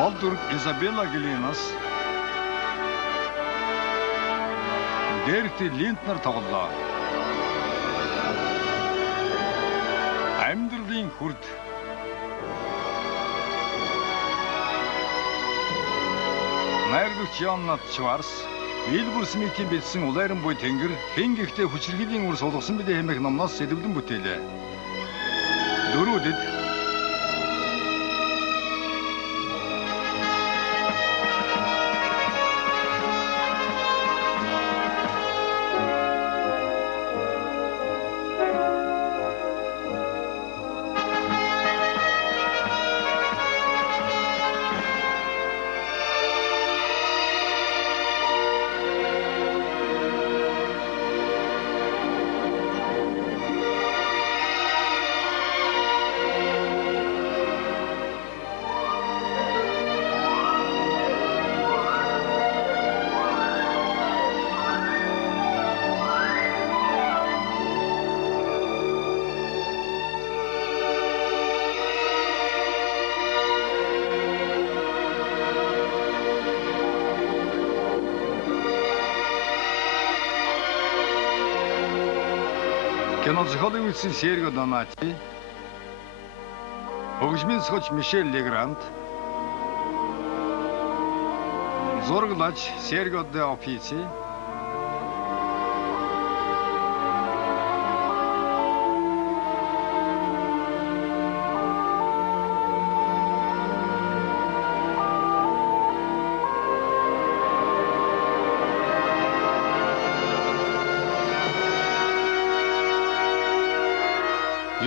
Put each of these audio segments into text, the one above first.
Гол дүрэг Изабелла Галинас Дэрти Линтнер тоглолоо. Амьдралын хүрд найрлагч Йоннат Шварц Вильбур Смитийн бичсэн Улайран буй тэнгэр хэн гихтээ хүчирхийллийн үр сулгасан билээ хэмээх номноос сэлбэлэн бүтээлээ. Дөрүүдэд кино зохиолын үйлсийн Серго Донати, хөгжмийн зохиолч Мишель Легранд, зураглагч Серго Де Офици,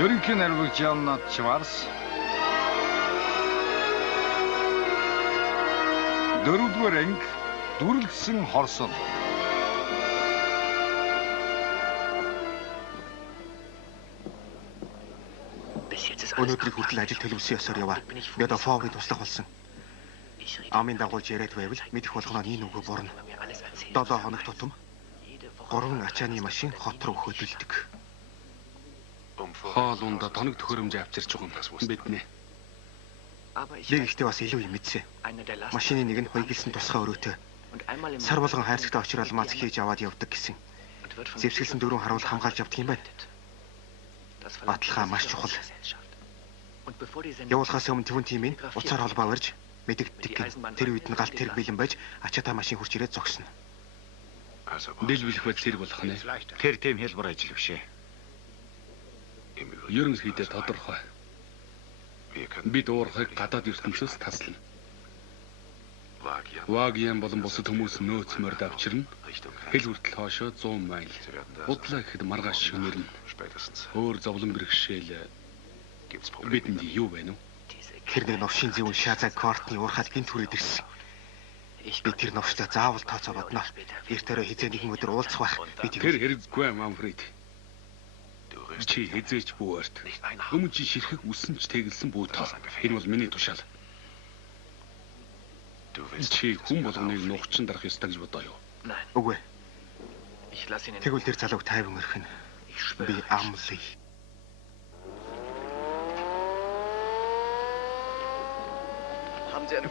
ерөнхий найрлагч Йоннат Шварц, дөрөвдүгээр анги дүрлэгсэн хорсол. Өнөөдрийг хүртэл ажил төлөвлөсөн ёсоор яваа. Би одоо фовыг туслах болсон. Амын дагуулж яриад байвал мэдэх болгоно нэг үгүй бурна. 7 хоног тутам 3 ачааны машин хот руу хөдөлдөг. Хоол ундаа тоног төхөөрөмж авчирч байгаа юм бидний. Би ихтэй бас илүү юм мэдсэн. Машины нэг нь хоёглсан тусгай өрөөтэй. Сар болгон хайрцагтай очрол мац хийж аваад явдаг гэсэн. Зэвсгэлсэн дөрөв харуул хамгаалж явдаг юм байна. Баталгаа маш чухал. Явуулахаас өмнө твэн тимийн уцаар холбоо барьж мэдэгддэг. Тэр үед нь галт тэрэг бэлэн байж ачаатай машин хурж ирээд зогсно. Дэлбэлэх бод зэрэг болох нэ. Тэр тийм хэлбэр ажил бишээ. Ерөнхийдөө тодорхой. Бид уурхайг гадаад ертөнцөөс таслана. Вагиан болон бусад хүмүүс нөөц морд авчирна. Хэл хүртэл хоошоо 100 майл. Удлаа гэхэд маргааш шөнөрнө. Өөр зовлон бэрхшээл бидэнд юу байна вэ? Тэр нэг новшин зөвөн шазаг кортны уурхад гинт хүрээд ирсэн. Би тэр новштой заавал тооцоо бодно. Эртээрээ хизээ нэгэн өдөр уулзах байх. Би тэр хэрэггүй Манфред. Чи хизээч бүүэрт. Өмнө чи ширхэг үсэн ч тэгэлсэн бүү тоо. Энэ бол миний тушаал. Чи хүн болгоныг нухчин дарах ёстой гэж бодоо юу? Үгүй. Тэгвэл тэр залууг тайван өрхөн. Би амлая.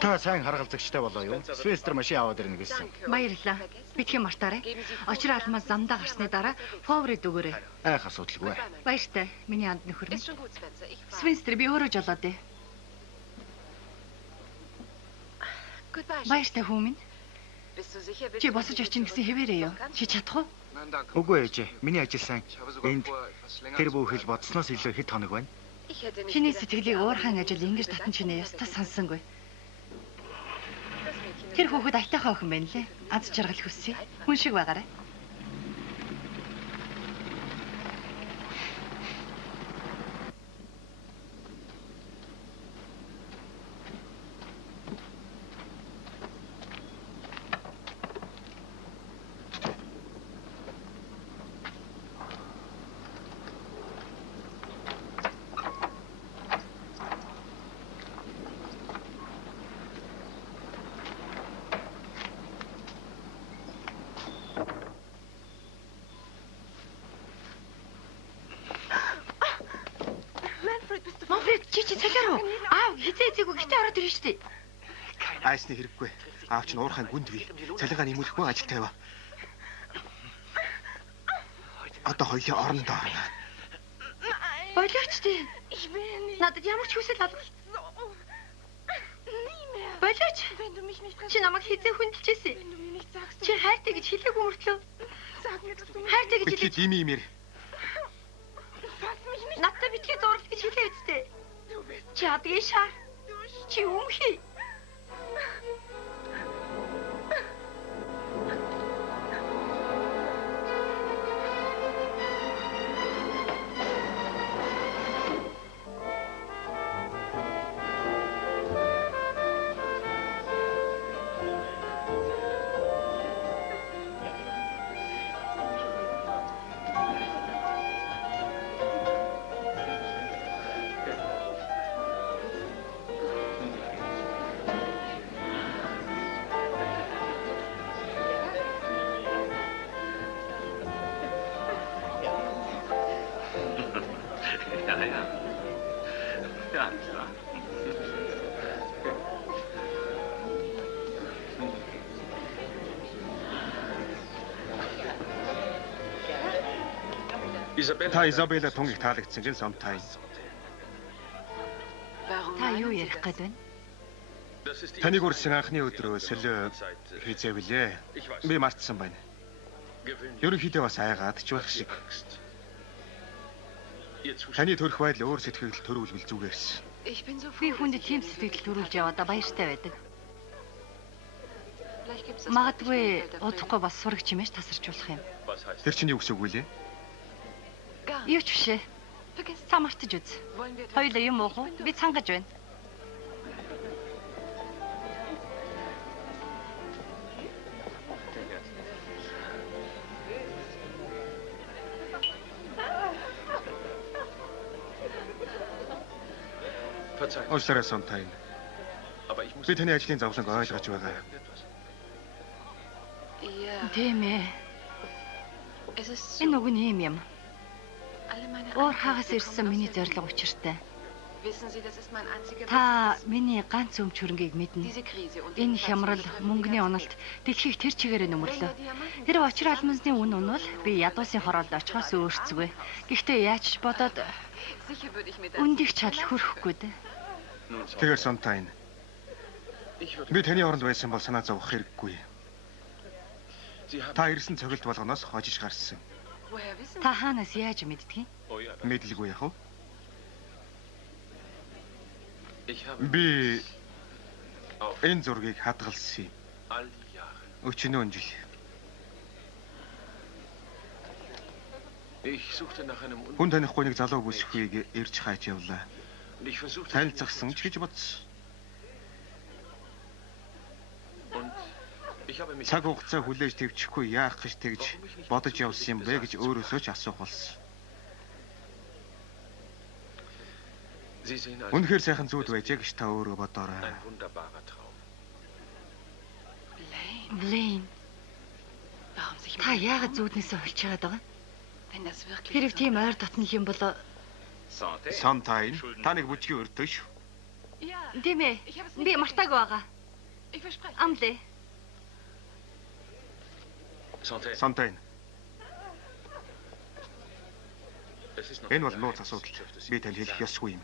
Та сайн харгалзагчтай болоо юу? Свестер машин аваад ирнэ гэсэн. Баярлалаа. Битгий мартаарай. Очир алмаас замдаа гарсны дараа фаворит өгөөрэй. Айх асуудалгүй. Баяртай. Миний анд нөхөр минь. Свенстер би өөрөө жолоод. Баяртай хүү минь. Чи босож очих гэсэн хэвээрээ юу? Чи чадах уу? Үгүй ээжээ. Миний ажил сайн. Энд тэр бүхэл бодсноос илүү хэд хоног байна? Чиний сэтгэлийг уурхайн ажил ингэж татан чинээ ястаа сонсонгүй. Тэр хүүхэд айтайхаа охин байна лээ. Аз жаргал хүсье. Хүн шиг байгаарай. Айсны хэрэггүй. Аав чинь уурхайн гүнд бий. Цалингаа нэмүүлэхгүй ажил тавиа. Одоо хоёулаа орондоо орно. Болооч тий. Надад ямар ч хүсэл алга. Болооч. Чи намайг хизээ хүндэлжсэн. Чи хайртай гэж хэлээгүй мөртлөө. Хайртай гэж хэлээ. Дими имэр. Надтай битгий зурлал гэж хэлээ үстэй. Чи адгийн шаа. Чи өмхий. Та Изабелла тунгийг таалагдсан чинь Сонтайн. Та юу ярих гээд байна? Таныг урьдчилан анхны өдрөөс л хийзэвлээ. Би мартсан байна. Ерөнхийдөө бас айгаад ч байх шиг. Таны төрөх байдал өөр сэтгэл төрүүлбэл зүгээрс. Би хүнд тийм сэтгэл төрүүлж яваадаа баяртай байдаг. Магадгүй удахгүй бас сурагч юмш тасарчулах юм. Тэр чинь юу гэсэн үг вэ? Юу ч бишээ. Та мартаж үз. Хоёулаа юм уух уу? Би цангаж байна. Уучлаарай Сонтайн. Би таны ажлын зовлонг ойлгож байгаа. Тийм ээ. Энэ үг нь юм. Өөр хагас ирсэн миний зориг учиртай. Та миний ганц өмч хөрөнгийг мэднэ. Энэ хямрал мөнгөний уналт дэлхийг тэр чигээрээ нөмрлөө. Тэр очир алмазны үн бол би ядуусын хороолд очихоос өөрцгөө. Гэхдээ яаж ч бодоод үндих чадал хүрхгүй дээ. Тэгэхээр Сонтайн. Би таны оронд байсан бол санаа зовох хэрэггүй. Та ирсэн цогцолт болгоноос хожиж гарсан. Та хаанаас яаж мэддэг юм? Мэдлгүй яах вэ? Би энэ зургийг хадгалсан юм. Өчнөө жил. Хүн танихгүй нэг залуу бүсхийг ирж хайж явлаа. Танилцсан ч гэж бодсон. Цаг хугацаа хүлээж твчихгүй яах гэж тэгж бодож явсан юм бэ гэж өөрөөсөө ч асуух болсон. Үнэхээр сайхан зүйл байжээ гэж та өөрөө бодоорой. Блейн. Та яагаад зүүднээсээ хөлж чагаад байгаа? Хэрэг тийм ойр дотно юм бол Сонтайн, та нэг бүжгийн өртөө шүү. Тийм ээ. Би мартаагүй байгаа. Амлээ. Сонтайн. Энэ бол нууц асуудал. Би тань хэлэх ёсгүй юм.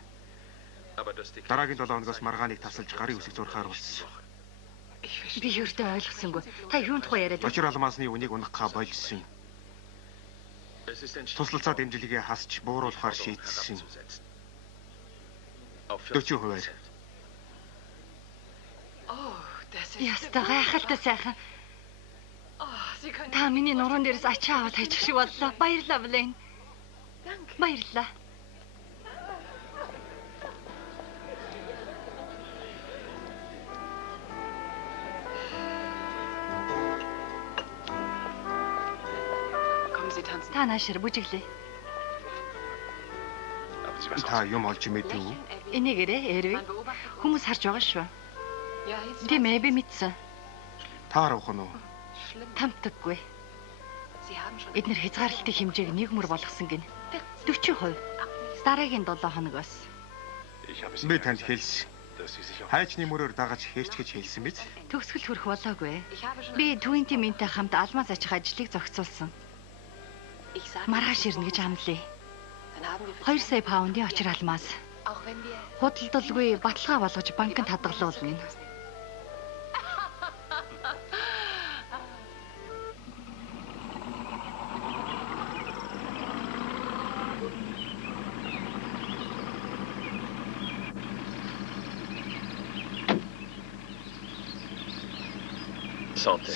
Дараагийн 7 хоногоос маргааныг тасалж гарын үсэг зурхаар болсон. Би юуртээ ойлгосонгүй. Та юун тухай яриад байна? Очир алмаасны үнийг унахгаа болсон. Туслалцаа дэмжлэгээ хасч бууруулахаар шийдсэн. 40%. Яста гайхалтай сайхан. Та миний нуруунд дээрээс ачаа аваад хайчих шиг боллоо. Баярлалаа Блейн. Баярлалаа. Та наашир бүжиглээ. Та юм олж мэдв үү? Энийгээрээ эрвээ. Хүмүүс харж байгаа шүү. Тийм ээ, би мэдсэн. Таарах нь уу? Тамтаггүй. Эдгээр хязгаарлалтын хэмжээг нийгмэр болгосон гин. 40%. Дараагийн 7 хоногоос. Би танд хэлсэн. Хайчны мөрөөр дагаж хэрчгэж хэлсэн биз? Төгсгөл хүрэх болоогүй. Би 20 минуттай хамт алмаз ачих ажлыг зохицуулсан. Маргааш ирнэ гэж амлая. 2 сая паундын очир алмаз. Худалдалгүй баталгаа болгож банкнд хадгалуулна.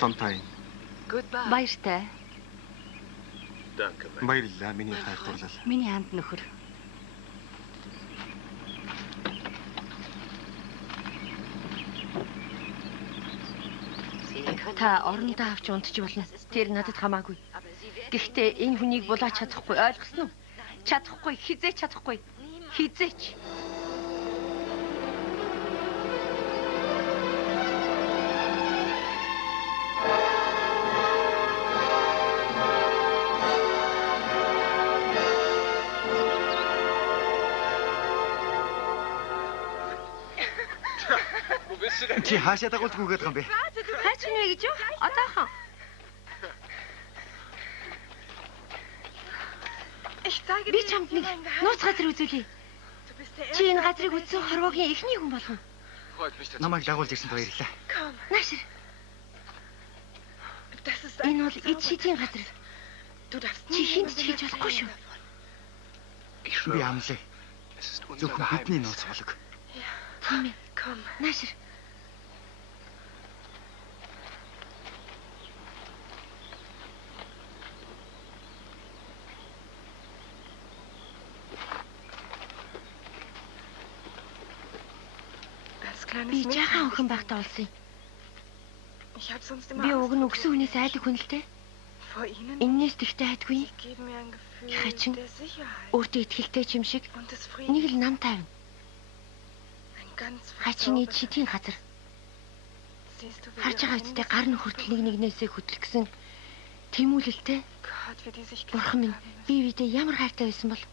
Сонтай. Баяртай. Баярлалаа миний хайр дурлал. Миний ханд нөхөр. Та орондоо авч унтж болно. Тэр надад хамаагүй. Гэхдээ энэ хүнийг булаач чадахгүй, ойлгосноо? Чадахгүй, хизээч чадахгүй. Хизээч. Чи хаашаа дагуулж гүгээд байгаа юм бэ? Хайч гинэ гэж юу? Одоохон. Би чамд нэг нууц газар үзүүлье. Чи энэ газрыг үзсэн хорвоогийн эхний хүн болгоно. Намайг дагуулж ирсэнд баярлалаа. Наашир. Энэ бол эд шидийн газар. Чи хинт ч хийж болохгүй шүү. Би амлаа. Зөвхөн бидний нууц болог. Тийм ээ. Наашир. Би жаахан охин байхдаа олсон юм. Би уг нь өгсөн хүнээс айдаг хүн л дээ. Энээс тэгтээ айдгүй. Хачин өөртөө ихтэй юм шиг нэг л нам тайвна. Хачин эд шидийн газар. Харж байгаа үедээ гар нь хүртэл нэгнээсээ хөдөлгсөн тэмүүлэлтэй. Бурхан минь би бидээ ямар хайртай байсан бол.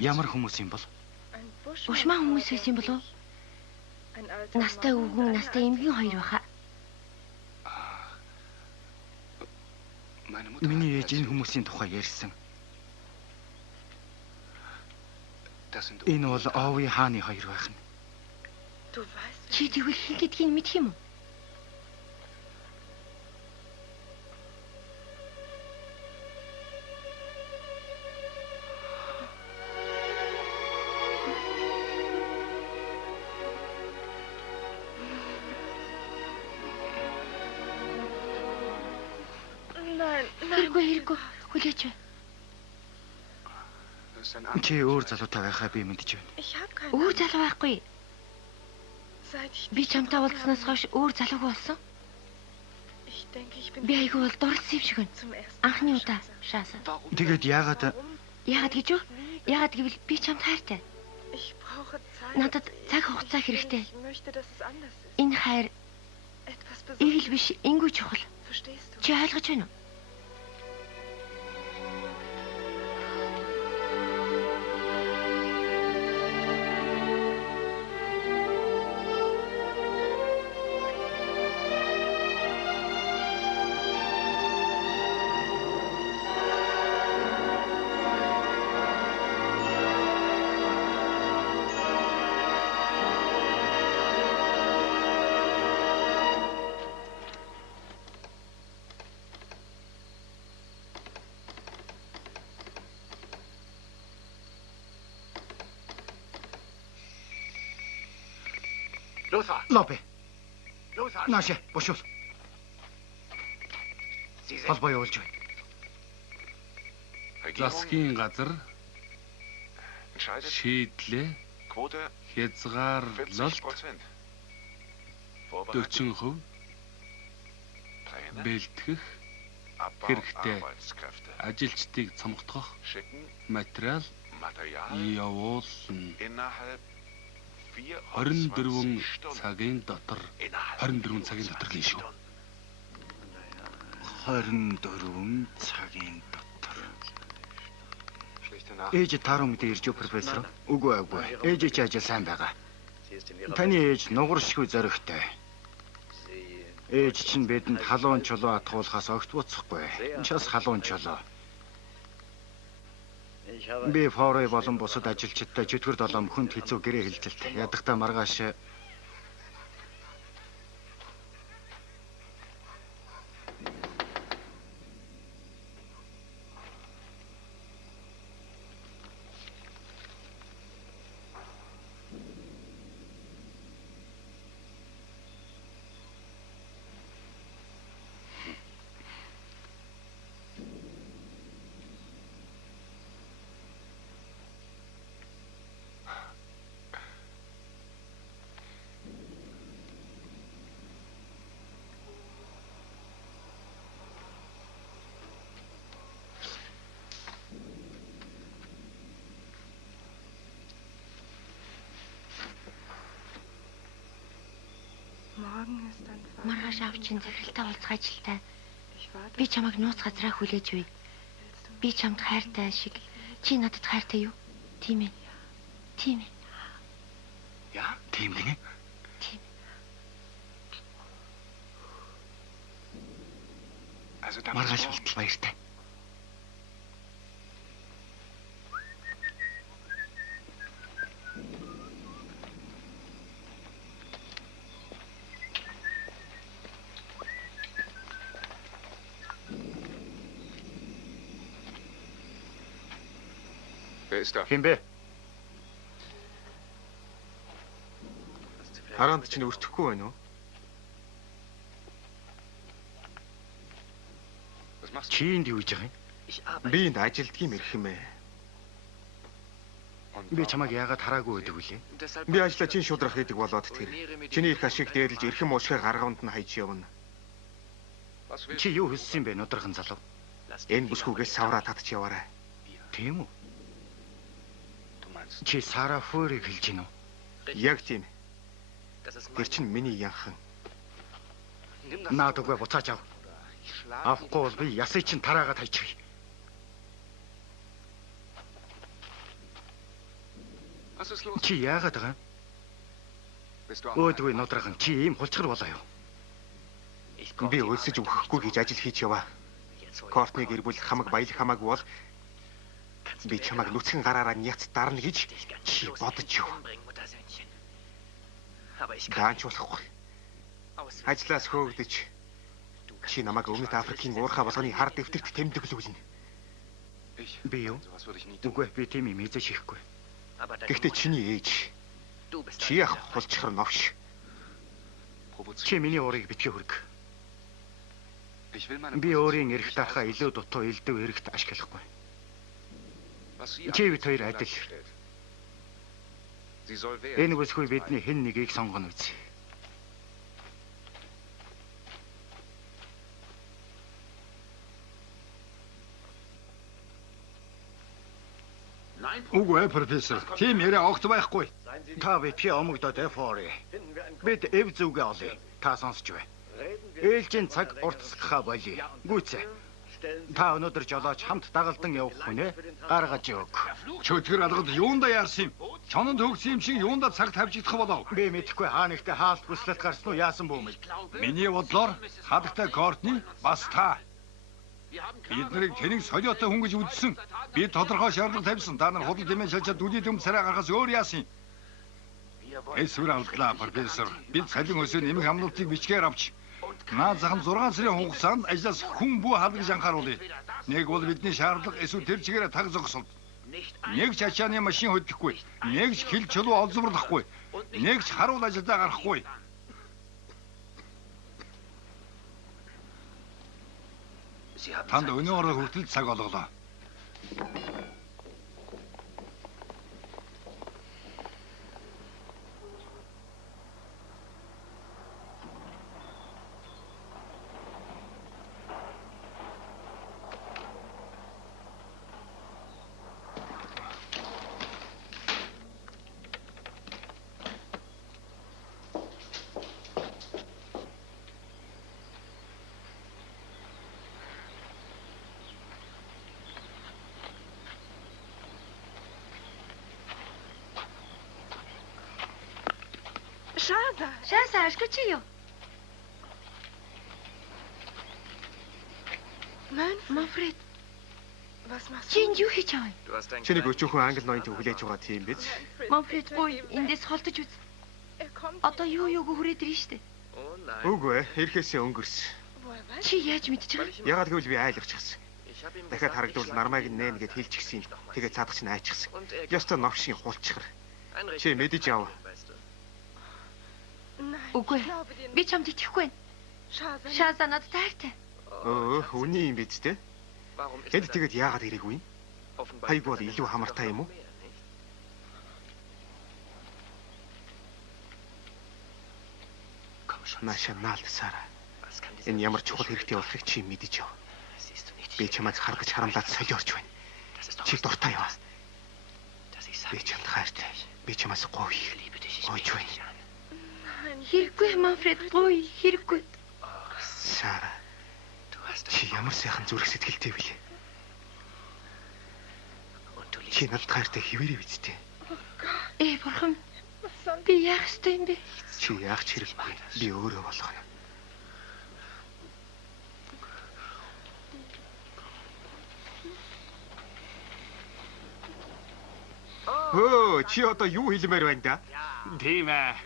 Ямар хүмүүс юм бол? Ушмаа хүмүүс байсан болов уу? Настай өвгөн, настай эмгэн хоёр баха. Миний ээж энэ хүмүүсийн тухай ярьсан. Энэ бол Ови хааны хоёр байх нь. Чи тэгвэл хин гэдгийг мэдх юм уу? Хэрэггүй хүлээж бай. Чи өөр залуутай байхаа би мэдэж байна. Өөр залуу байхгүй. Би чамтай уулзснаас хойш өөр залуугүй болсон. Би айгүй бол дурлсан юм шиг байна. Анхны удаа шааса. Тэгээд яагаад гэж юу? Яагаад гэвэл би чамд хайртай. Надад цаг хугацаа хэрэгтэй. Энэ хайр ийг л биш, энгүй чухал. Чи ойлгож байна уу? Лопе. Наашаа бошуул. Холбоо явуулж байна. Засгийн газар шийдлээ хязгаарлалт 40% бэлтгэх хэрэгтэй ажилчдыг цомгтгох материал явуулна. 24 цагийн дотор 24 цагийн дотор л шүү. 24 цагийн дотор. Ээж тааруу мэдээ ирж үү профессор? Үгүй үгүй. Ээж чи ажил сайн байгаа. Таны ээж нугаршгүй зоригтой. Ээж чинь бидэнд халуун чулуу атгуулахаас огт буцахгүй. Час халуун чулуу. Би форой болон бусад ажилчидтай чөтгөр долоом хүнд хэцүү гэрээ хэлжилт. Ядахта маргааш Маргааш авчин захиралтай уулзах ажилтай. Би чамайг нууц газраа хүлээж буй. Би чамд хайртай шиг. Чи надад хайртай юу? Тийм ээ. Тийм ээ. Яа, тийм гинэ. Тийм. Маргааш болтол баяртай. Хин бэ? Хараанд чинь өртөхгүй байна уу? Чи энд юу хийж байгаа юм? Би энд ажилдгийм ирэх юм ээ. Би чамайг яагаад хараагүй байдаг вүлээ? Би ажлаа чинь шудрах гэдэг болоод тэр. Чиний их ашиг дээрлж эрхэм уушгаар гаргамд нь хайж явна. Чи юу хүссэн бэ, нудрахын залуу? Энэ бүсгүйгээс савраа татч яваарай. Тийм үү? Чи Сара Фурийг хэлж гинөө? Яг тийм. Тэр чинь миний янхан. Наад үгүй буцааж ав. Авахгүй бол би ясыг чинь тараагаад хайчихъя. Чи яагаад байгаа юм? Өөдгүй нудрахын чи ийм хулчгар болоо юу? Би өлсөж өгөхгүй гэж ажил хийж яваа. Кортны гэр бүл хамаг баялаг хамаагүй бол би чамайг нүцгэн гараараа няц дарна гэж чи бодож юу? Даанч болохгүй. Ажлаас хөөгдөж чи намайг Өмнөд Африкийн уурхай болгоны хар дэвтэрт тэмдэглүүлнэ. Би юу? Үгүй би тийм юм хийж хийхгүй. Гэхдээ чиний ээж чи ах хулчхар новш. Чи миний уурыг битгий хүрг. Би өөрийн эрх дарахаа илүү дутуу элдв эрэгт ашиглахгүй. Чи бид хоёр адил. Энэ бүсгүй бидний хэн нэгийг сонгоно үз. Үгүй профессор. Тийм яриа огт байхгүй. Та битгий омогдоод фори. Бид эв зүгээ олъё. Та сонсч бай. Ээлжийн цаг уртсгахаа болъё. Гүйцээ. Та өнөөдөр жолооч хамт дагалдан явах хүн ээ. Гаргаж өг. Чөтгөр алгад юунда яарсан юм? Чонод хөгсөн юм шиг юунда цаг тавьчихдах болов? Би мэдэхгүй хаа нэгтээ хаалт бүслэлт гарсан уу яасан бөөмөл. Миний бодлоор хадагтай Кортни бас та. Бид нарыг тэнэг солиотой хүн гэж үзсэн. Би тодорхой шаардлага тавьсан. Та нар худал дэмэн шалчаад дүдий дэм царай гаргахаас өөр яасан юм? Эсвэр алдлаа профессор. Бид салин өсөө нэмэх амлалтыг бичгээр авч наад зах нь 6 сарын хугацаанд ажлаас хүн бүү халдаж анхааруулъя. Нэг бол бидний шаардлага эсвэл тэр чигээрээ таг зогсолт. Нэг ч ачааны машин хөдлөхгүй. Нэг ч хил чулуу олзворлохгүй. Нэг ч харуул ажилдаа гарахгүй. Танд өнөөрөө хүртэл цаг олголоо. Шааса ашгүй чи юу? Манфред. Чи энд юу хийж байгаа юм? Чиний өчөөхөн англи ноёнтой хүлээж байгаа тийм биз? Манфред бой эндээс холдож үз. Одоо юу хүрээд ирнэ штэ. Үгүй ээ, ирэхээсээ өнгөрсөн. Чи яаж мэдчихэв? Ягаад гэвэл би айлгчихсан. Дахиад харагдвал нармайг нээн гэд хэлчихсэн. Тэгээд цаадах чинь айчихсан. Ёстой новшийн хулчгар. Чи мэдэж яав. Үгүй. Би чамд итгэхгүй байна. Шааса надад таартай. Үний юм биз дээ. Энд тэгээд яагаад ирээгүй юм? Хайг бол илүү хамартай юм уу? Наша наалдсараа. Энэ ямар чухал хэрэгтэй болохыг чи мэдэж яв. Би чамайг харгаж харамлаад солиорч байна. Чи дуртай яваа. Би чамд хайртай. Би чамаас гойж байна. Хэрэггүй Манфред бой хэрэггүй. Сара. Чи ямар сайхан зүрх сэтгэлтэй билээ. Чи надад хайртай хэвээрээ биз дээ. Бурхан. Би яах ёстой юм бэ? Чи яах ч хэрэггүй. Би өөрөө болгоно. Чи одоо юу хэлмээр байна да? Тийм ээ.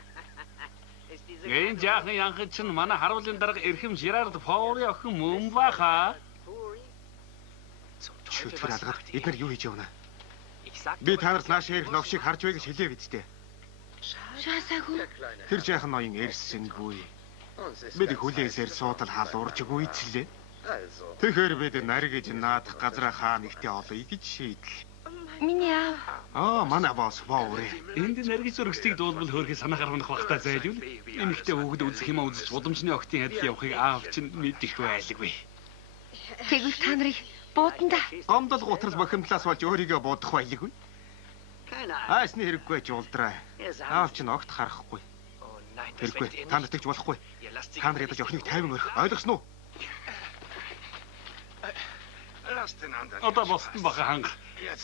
Энэ жаахан янхад чинь манай харуулын дарга эрхэм Жерард Фаури охин мөн баха. Шүтгэр алгаад бид нар юу хийж явна? Би та нарт нааш ирэх новшийг харж байг гэж хэлээ биз дээ. Шаасаагүй. Тэр жаахан ноён ирсэнгүй. Бид хүлээсээр суудал халуурж гүйцлээ. Тэгэхээр бид нариг гэж наадах газраа хаа нэгтээ олъё гэж шийдлээ. Миний аав. Манай босс Фаури. Энд наргис зурагчдыг дуулбал хөөрхий санаа гаргах багтаа зайлвал эмэгтэй өгд үзэх юм үзэж удамжны октын адил явахыг аав чинь мэдчихгүй айлгүй. Тэгвэл та нарыг бууданда. Гомдол гутрал бохимдлаас болж өөрийгөө буудах байлгүй. Аасны хэрэггүй ч улдраа. Аав чинь огт харахгүй. Хэрэггүй. Та нарт тэгж болохгүй. Та нар ядаж охиныг тайван өрөх. Ойлгосноо? Одоо босдон баха ханга.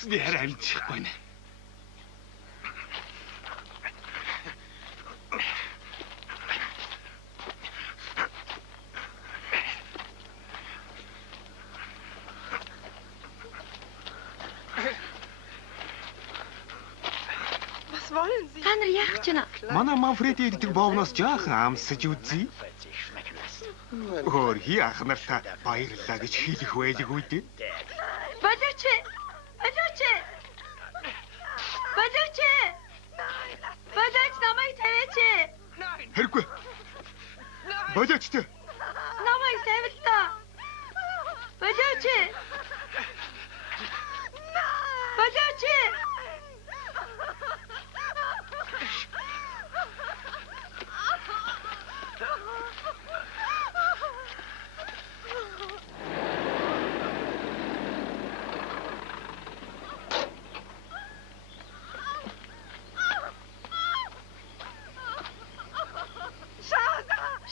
Би хараа амжихгүй нэ. Та нар яах гэж байна? Манай Манфред иддэг боовноос жаахан амсаж үзье. Хөрхий ах нартаа баярлалаа гэж хэлэх байлгүй дээ. Болооч. Болооч намайг тавиач. Хэрэггүй. Болооч тэ. Намайг тавил та. Болооч.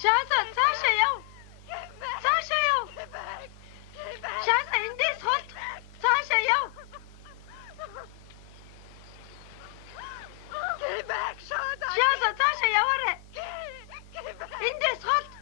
Шааса цаашаа яв. Шааса эндээс холт. Цаашаа яв. Шааса цаашаа яваарай. Эндээс холт.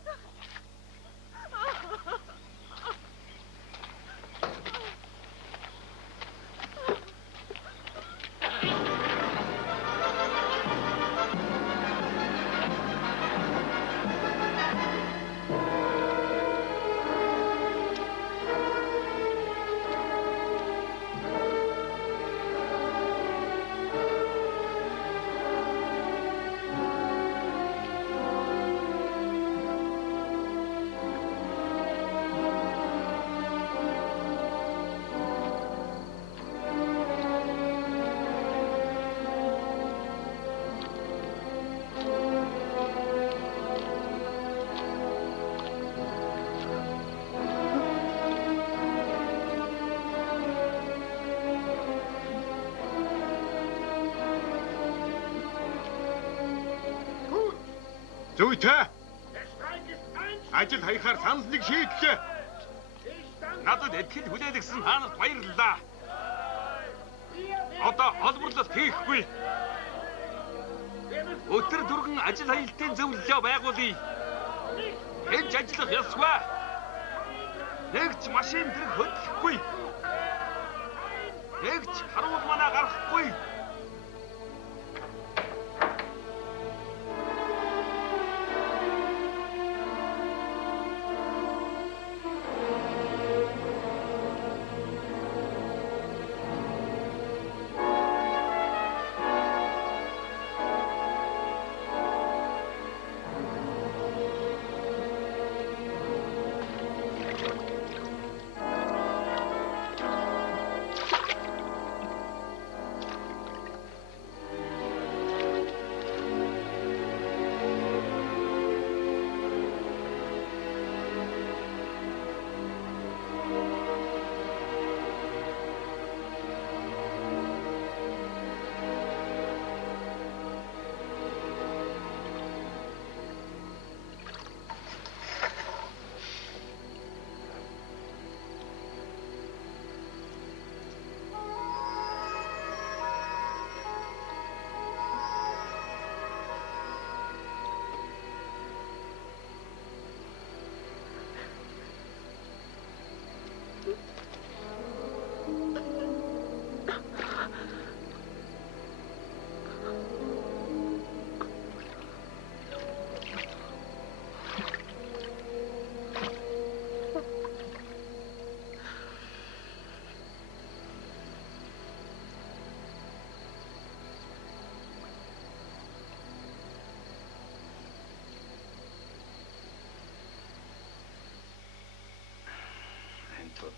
Зүйтэй. Ажил хаяхаар саналыг шийдлээ. Надад этгэл хүлээлгсэн хаант баярлалаа. Одоо олборлол хийхгүй. Өдөр түргэн ажил хаялтын зөвлөлөө байгуулъя. Хэн ч ажиллах ёсгүй. Нэг ч машин тэрэг хөдлөхгүй. Нэг ч харуул манаа гаргахгүй.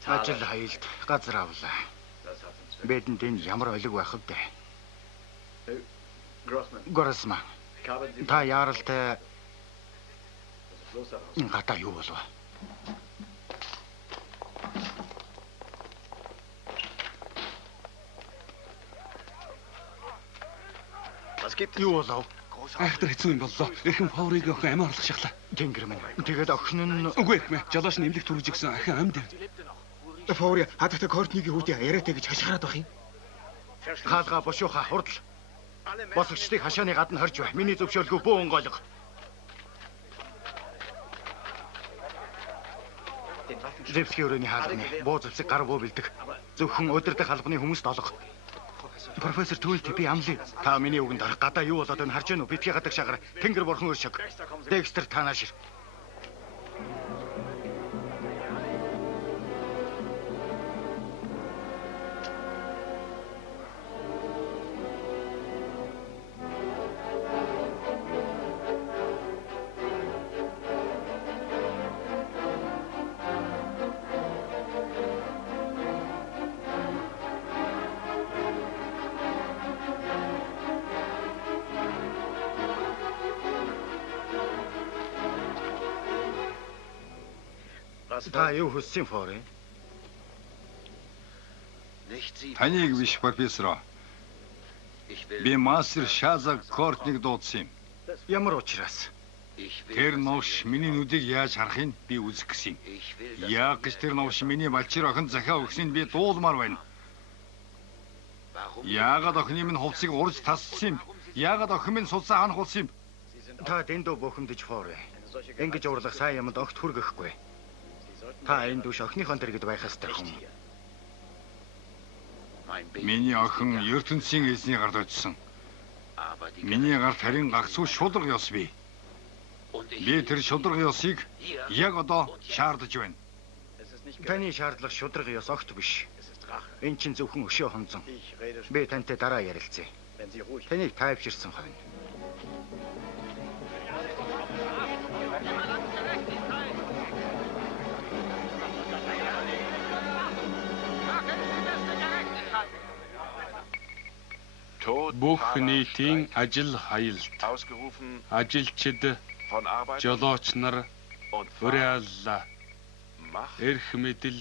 Ажил хаялт газар авлаа. Бидэнд энэ ямар олиг байх вэ? Гроссман. Та яаралтай гадаа юу болов? Юу болов? Айхтар хэцүү юм боллоо. Эрхэм Фаврыг охин амиа орлох шахлаа. Тэнгэр минь. Тэгээд охин нь Үгүй эрхмэ. Жолооч нь эмнэлэгт хүрэж гисэн ахин амьд. Фаври хадагтай Кортнигийн хүүтэй яриатай гэж хашгираад байх юм. Хаалга бошууха хурдл. Босгочдыг хашааны гадна хорж бай. Миний зөвшөөрөлгүй бөө онгойлго. Зевский өрөөний хаалганы буу зэвсэг гар буу бэлдэг. Зөвхөн өдөрдөх халбаны хүмүүст олго. Профессор Түлт би амлаа. Та миний үгэнд арах гадаа юу болоод байна харж байна уу? Битгий гадаг шагаар. Тэнгэр бурхан өршөг. Декстер танаашир. Та юу хүссэн Фори? Таныг биш профессор. Би мастер Шаза Кортниг дуудсан юм. Ямар учраас? Тэр новш миний нүдийг яаж харахыг би үзэх гэсэн юм. Яг гэж тэр новш миний балчир охин захиа өгсөнд би дуулмаар байна. Яагаад охины минь хувцсыг урж тассан юм? Яагаад охин минь судсаа ханахулсан юм? Та дэндүү бухимдаж Фори. Ингэж урлах сайн юмд огт хүргэхгүй. Та энэ дүш охиныхон дэргэд байх ёстой юм. Миний охин ертөнцийн эзний гард очсон. Миний гарт харин гагцгүй шудраг ёс бий. Би тэр шудраг ёсыг яг одоо шаардаж байна. Таны шаардлага шудраг ёс огт биш. Энэ чинь зөвхөн өшөө хонзон. Би тантай дараа ярилцъя. Таныг тайвширсан хойно. Бүх нийтийн ажил хаялт. Ажилчид, жолооч нар уриаллаа. Эрх мэдэл,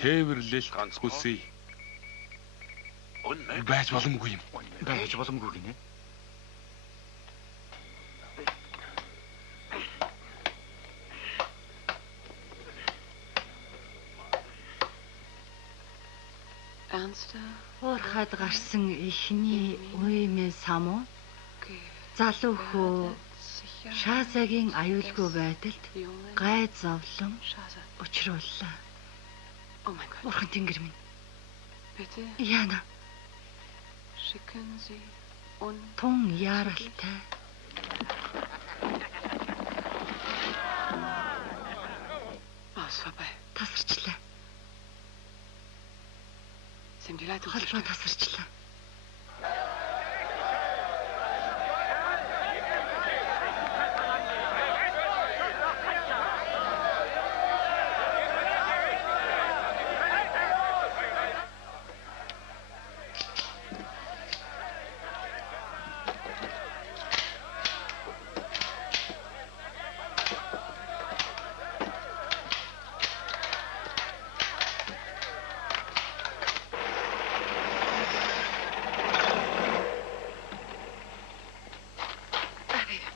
тээвэрлэлт хүсье. Байж боломгүй юм. Байж боломгүй гинэ. Уурхад гарсан эхний уймээ самуу Залуу хөө Шазагийн аюулгүй байдалд гай зовлон учрууллаа. Бурхан Тэнгэр минь. Яна. Тун яаралтай. Тасарчлаа. Холбоо тасарчлаа.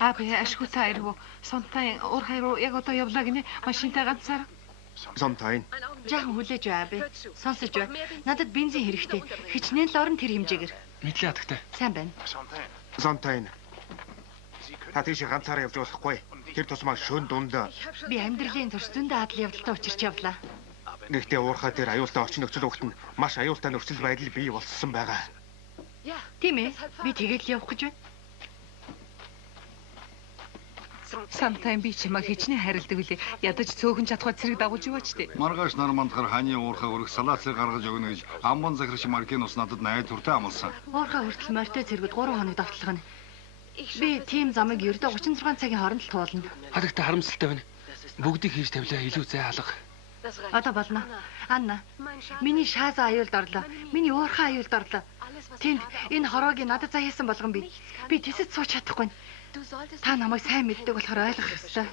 Аби ашгүйтэй айруу. Сонтай уур хайруу яг одоо явлаа гинэ. Машинтай ганцаар. Сомтайн. Жаахан хүлээж бай аби. Сонсож бай. Надад бензин хэрэгтэй. Хичнээн л орон тэр хэмжээгээр. Мэдлээ хатагтай. Сайн байна. Сомтайн. Та тийш ганцаараа явж болохгүй. Тэр тусмаа шөн дунд. Би амьдралын турш зөндөө адал явдалтай учирч явлаа. Гэхдээ уурхай дээр аюултай орчин нөхцөл өгөлт нь маш аюултай нөхцөл байдал бий болсон байгаа. Тийм ээ. Би тэгээд л явах гэж байна. Самтай би чимээ хичнээн харилдаг үлээ. Ядаж цөөхөн чадхаа цэрэг дагуулж яваач тий. Маргааш нар мандахаар ханы уурхай өрөх салаацыг гаргаж өгнө гэж амбон захирч Маркинус надад найд туртай амласан. Уурхай хүртэл морьтой цэргүүд 3 хоног давталгана. Би тийм замыг ердөө 36 цагийн хооронд л туулна. Хатагтай харамсалтай байна. Бүгдийг хийж тавилаа илүү зай алга. Одоо болно. Анна, миний Шаза аюулд орлоо. Миний уурхай аюулд орлоо. Тэнд энэ хороогийн надад заяасан болгон би тэсэд сууч чадахгүй. Та намайг сайн мэддэг болохоор ойлгох ёстой.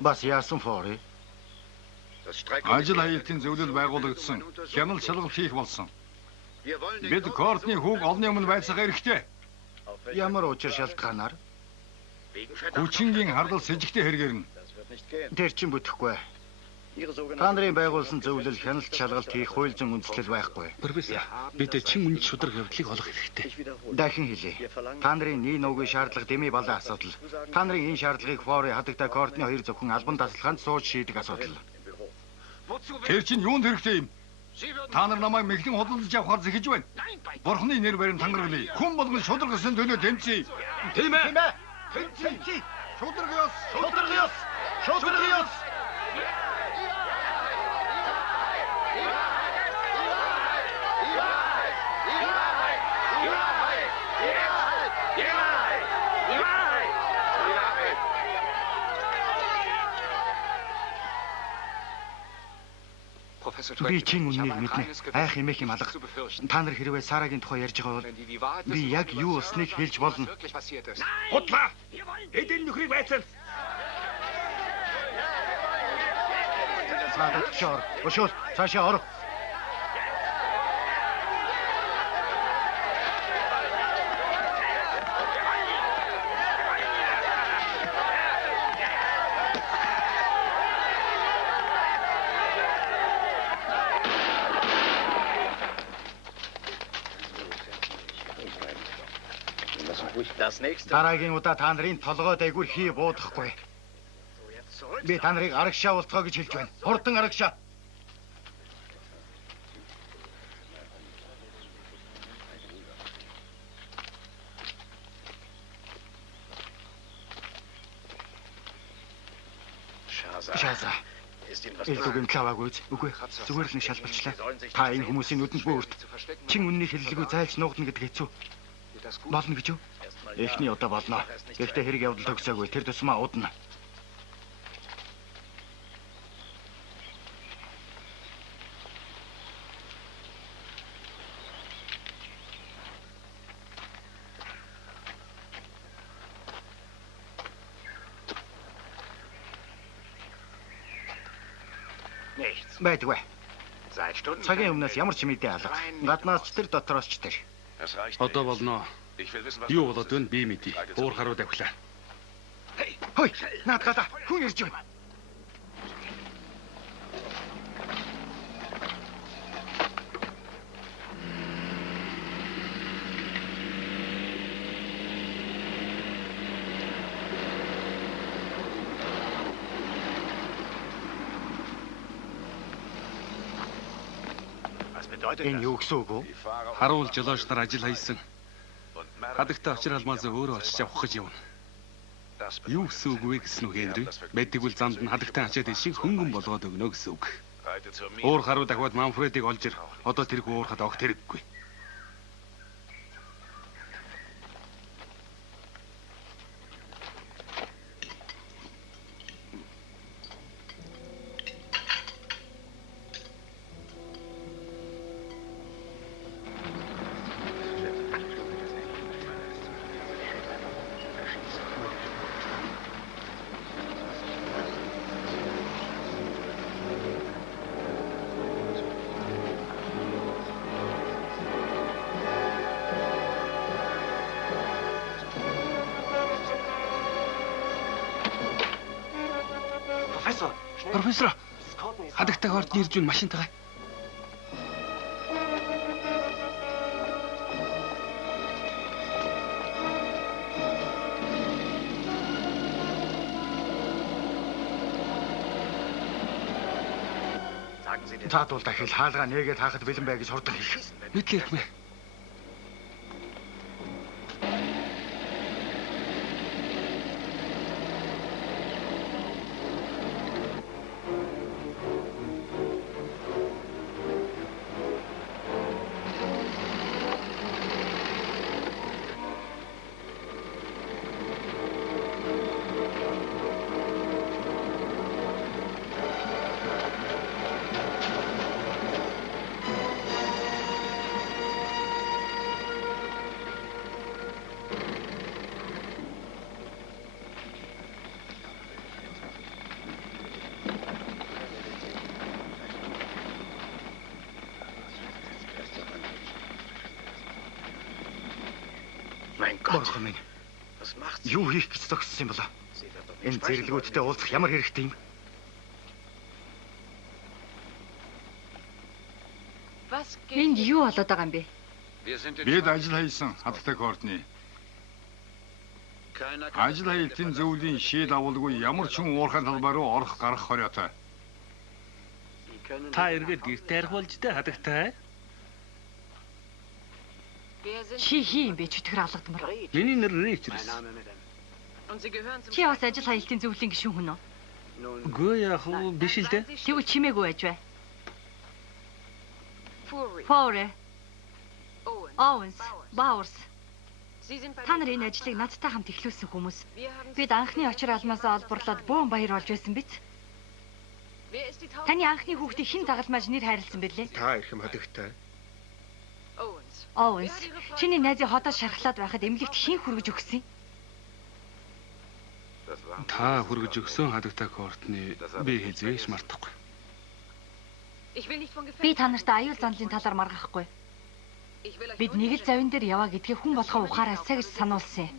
Бас яасан фори? Ажил хаялтын зөвлөл байгуулагдсан. Хяналт шалгалт хийх болсон. Бид Кортны хүүг олны өмнө байцаах хэрэгтэй. Ямар учир шалтгаанаар? Хүчингийн хардал с сэжигтэй хэрэгэрнэ. Тэр чин бүтэхгүй. Та нарын байгуулсан зөвлөл хяналт шалгалт хийх хууль зүйн үндслэл байхгүй. Профессор, бид чин үнэт шударга явдлыг олох хэрэгтэй. Дахин хэлье. Та нарын нийт нуугийн шаардлага дэмий балан асуудал. Та нарын энэ шаардлагыг фори хатагтай Кортны хоёр зөвхөн албан тасалгаанд сууж шийдэх асуудал. Тэр чинь юунд хэрэгтэй юм? Та нар намайг мэхлэн худалдаж явахаар зэхэж байна. Бурхны нэр барим тангаргалъя. Хүн болгон шударгасан төлөө тэмцэе. Тийм ээ. Тэмцэе. Шударга ёс. Шударга ёс. Шударга ёс. Би чин үннийг мэднэ. Айх эмээх юм алга. Та нар хэрвээ Сарагийн тухай ярьж байгаа бол би яг юу болсныг хэлж болно. Худлаа. Эдэн нөхрийг байцаал. Цаадад чор. Ошол цаашаа ор. Дараагийн удаа та нарын толгой дээгүр хий буудахгүй. Би та нарыг арагшаа уулзгаа гэж хэлж байна. Хурдан арагшаа. Шаза. Элдүгэн чаваагүй. Үгүй. Зүгээр л нэг шалбалчлаа. Та энэ хүмүүсийн нүдэнд бүрт чин үннийг хэллэггүй зайлж нуугдна гэдэг хэцүү. Болно гэж юу? Эхний удаа болно. Гэхдээ хэрэг явдал төгсөөгүй. Тэр тусмаа удна. Байдгүй. Цагийн өмнөөс ямар ч мэдээ алга. Гаднаас ч тэр дотроос ч тэр. Одоо болно. Юу болоод вэ? Би мэдээ. Уур харуу давхлаа. Хөөе, наадгала. Хүн ирж байна. Энэ юу гэсэн үг вэ? Харуул жолооч нар ажил хийсэн. Хадагта очир алмаас өөрөө очиж авах гэж явна. Юу гэсэн үг вэ гэсэн үг Эндрю? Мэддэгвэл замд нь хадагтай ачаад шиг хөнгөн болгоод өгнө гэсэн үг. Уур харуу дахиад Манфредыг олж ир. Одоо тэргүй уурахад огт хэрэггүй. Профессор, хадагтайг орж ирж байна машинтайгаа. Таадвал дахил хаалгаа нээгээд хаахад бэлэн бай гэж хурдан хэлэх. Мэдлээ их мэ. Бурхан минь. Юу хийх гэж зогссон юм болоо? Энэ зэрлэгүүдтэй уулзах ямар хэрэгтэй юм? Энд юу болоод байгаа юм бэ? Бид ажил хийсэн хадагтай Кортни. Ажил хийлтийн зөвлөлийн шийд авалгүй ямар ч хүн уурхайн талбай руу орох гарах хориотой. Та эргээд гэртээ арих болж дээ хадагтай. Чи хий юм бэ чөтгөр алгадмар. Миний нэр Ричардс. Чи бас ажил хаялтын зөвлөлийн гишүүн хүн үү? Үгүй яах вэ? Биш л дээ. Тэгвэл чимээгүй байж бай. Форе. Оуэнс, Бауэрс. Та нар энэ ажлыг надтай хамт эхлүүлсэн хүмүүс. Бид анхны очир алмаас олборлоод бөөн баяр олж байсан биз? Таны анхны хүүхдийг хэн загалмааж нэр хайрлсан бэлээ? Та их юм хадагтай. Оуэнс, чиний найзыг ходоод шархлаад байхад эмнэлэгт хэн хүргэж өгсөн? Та хүргэж өгсөн хадагтай Кортни би хизээш мартахгүй. Би та нарт аюул занлын талаар маргахгүй. Бид нэг л завин дээр яваа гэдгийг хүн болохоо ухаараасаа гэж сануулсан.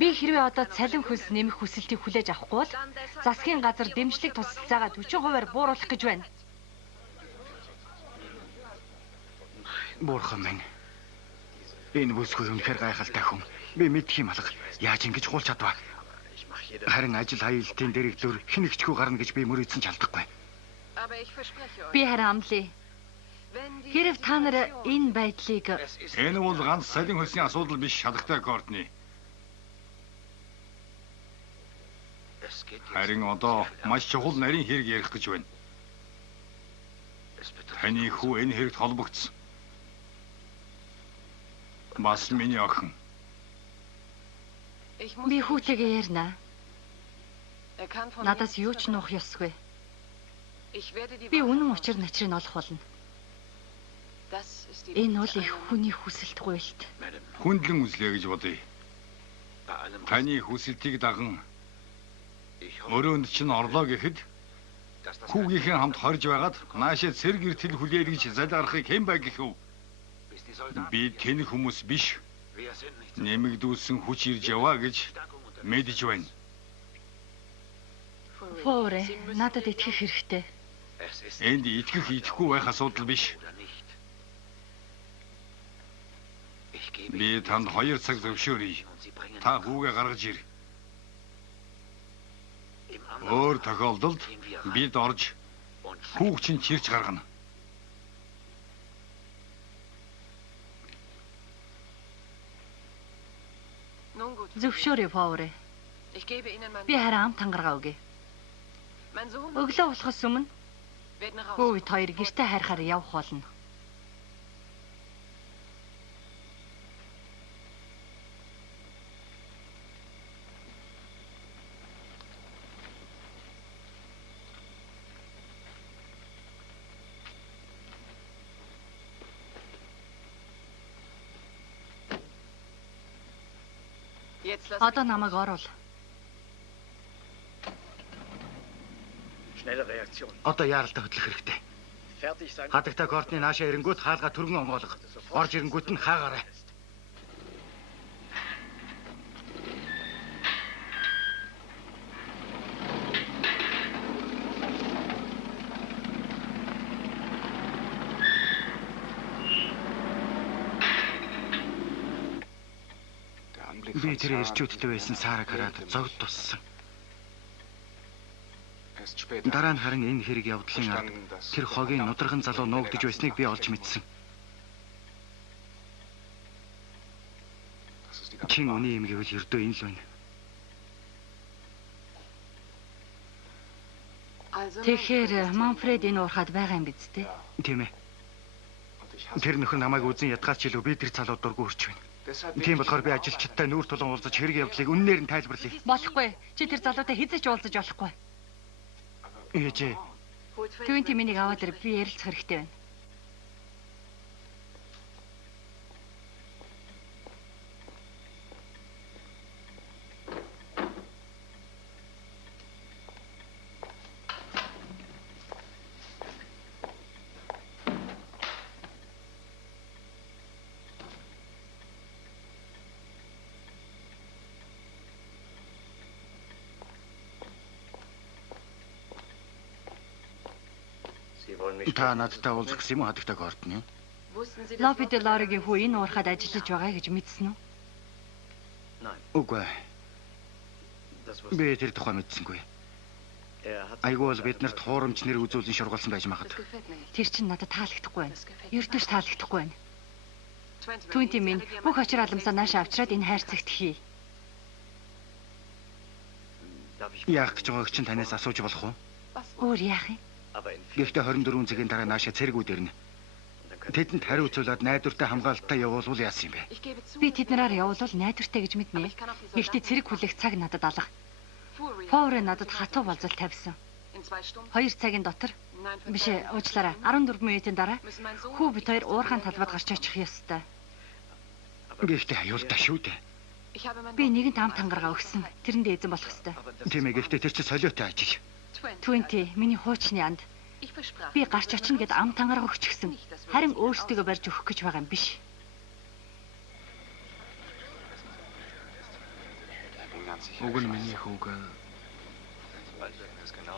Би хэрвээ одоо цалин хөлс нэмэх хүсэлтийг хүлээж авахгүй бол засгийн газар дэмжлэг тусалцаагаа 40% бууруулах гэж байна. Бурхан минь. Энэ бүсгүй үнэхээр гайхалтай хүн. Би мэдх юм алга. Яаж ингэж хуулж чадваа? Харин ажил аюултын дэрэгдүр хинэгчгүй гарна гэж би мөрөөдсөн ч алдахгүй. Би харин амлая. Хэрэг та нар энэ байдлыг Энэ бол ганц салин хөлсний асуудал биш шалгатай Кортни. Харин одоо маш чухал нарийн хэрэг ярих гэж байна. Таны хүү энэ хэрэгт холбогдсон. Бас миний охин. би хүүтэйгээ ярина. Надаас юу ч нуух ёсгүй. Би үнэн учир начрыг олох болно. Энэ бол их хүний хүсэлтгүй л. Хүндлэн үзлээ гэж бодъё. Таны хүсэлтийг даган өрөөнд чинь орлоо гэхэд хүүгийнхээ хамт хорж байгаад наашаа цэрэг эртэл хүлээл гэж залгарахыг хэн бай гэх вэ? Би тэнх хүмүүс биш. Нэмэгдүүлсэн хүч ирж яваа гэж мэдэж байна. Форе, надад итгэх хэрэгтэй. Энд итгэх итгэхгүй байх асуудал биш. Би танд 2 цаг зөвшөөрье. Та хүүгээ гаргаж ир. Өөр тохиолдолд бид орж хүүг чинь чирч гаргана. Зөвшөөрье, Форе. Би харин ам тангараа өгье. Өглөө болохоос өмнө хүү бид хоёр гэртээ харихаар явах болно. Одоо намайг оруул. Одоо яаралтай хөдлөх хэрэгтэй. Хадагтай Кортны наашаа ирэнгүүт хаалга түргэн онгоолго. Орж ирэнгүүт нь хаагаарай. Би тэр ирчүүдтэй байсан Сараг хараад зогд туссан. Дараа нь харин энэ хэрэг явдлын ард тэр хогийн нудраган залуу нуугдж байсныг би олж мэдсэн. Чин үний юм гэвэл ердөө энэ л байна. Тэгэхээр Манфред энэ уурхад байгаа юм биз дээ? Тийм ээ. Тэр нөхөр намайг үзэн ядгаач илүү би тэр залуу дургүй хүрч байна. Тийм болохоор би ажилчдтай нүүр тулан уулзаж хэрэг явдлыг үннээр нь тайлбарлая. Болохгүй. Чи тэр залуутай хизээч уулзаж болохгүй. Ээжээ. Түүнтэй миний аваад ир би ярилцах хэрэгтэй байна. Та надтай уулзах гэсэн юм уу хадагтай Кортны? Лопи де Лоригийн хүү энэ уурхад ажиллаж байгаа гэж мэдсэн үү? Үгүй. Би тэр тухай мэдсэнгүй. Айгүй бол биднэрт хуурамч нэр үзүүлэн шургалсан байж магад. Тэр чинь надад таалагдахгүй байна. Ердөөш таалагдахгүй байна. Түүнтэй минь бүх очир аламсаа наашаа авчираад энэ хайрцагт хий. Яах гэж байгааг чинь танаас асууж болох уу? Өөр яах юм? Гэхдээ 24 цагийн дараа наашаа цэргүүд ирнэ. Тэдэнд хариуцуулаад найдвартай хамгаалалтаа явуулвал яасан юм бэ? Би тэднэрээр явуулвал найдвартай гэж мэднэ. Гэхдээ цэрэг хүлээх цаг надад алга. Форе надад хатуу болзол тавьсан. 2 цагийн дотор биш уучлаарай 14 минутын дараа хүү бид хоёр уурхайн талбайд гарч очих ёстой. Гэхдээ аюултай шүү дээ. Би нэгэнт ам тангараа өгсөн. Тэрэндээ эзэн болох ёстой. Тийм ээ гэхдээ тэр чинь солиотой ажил. Түүнтэй миний хуучны анд. Би гарч очно гэд ам тангараа өгчихсөн. Харин өөрсдөө барьж өгөх гэж байгаа юм биш. Уг нь миний хүүг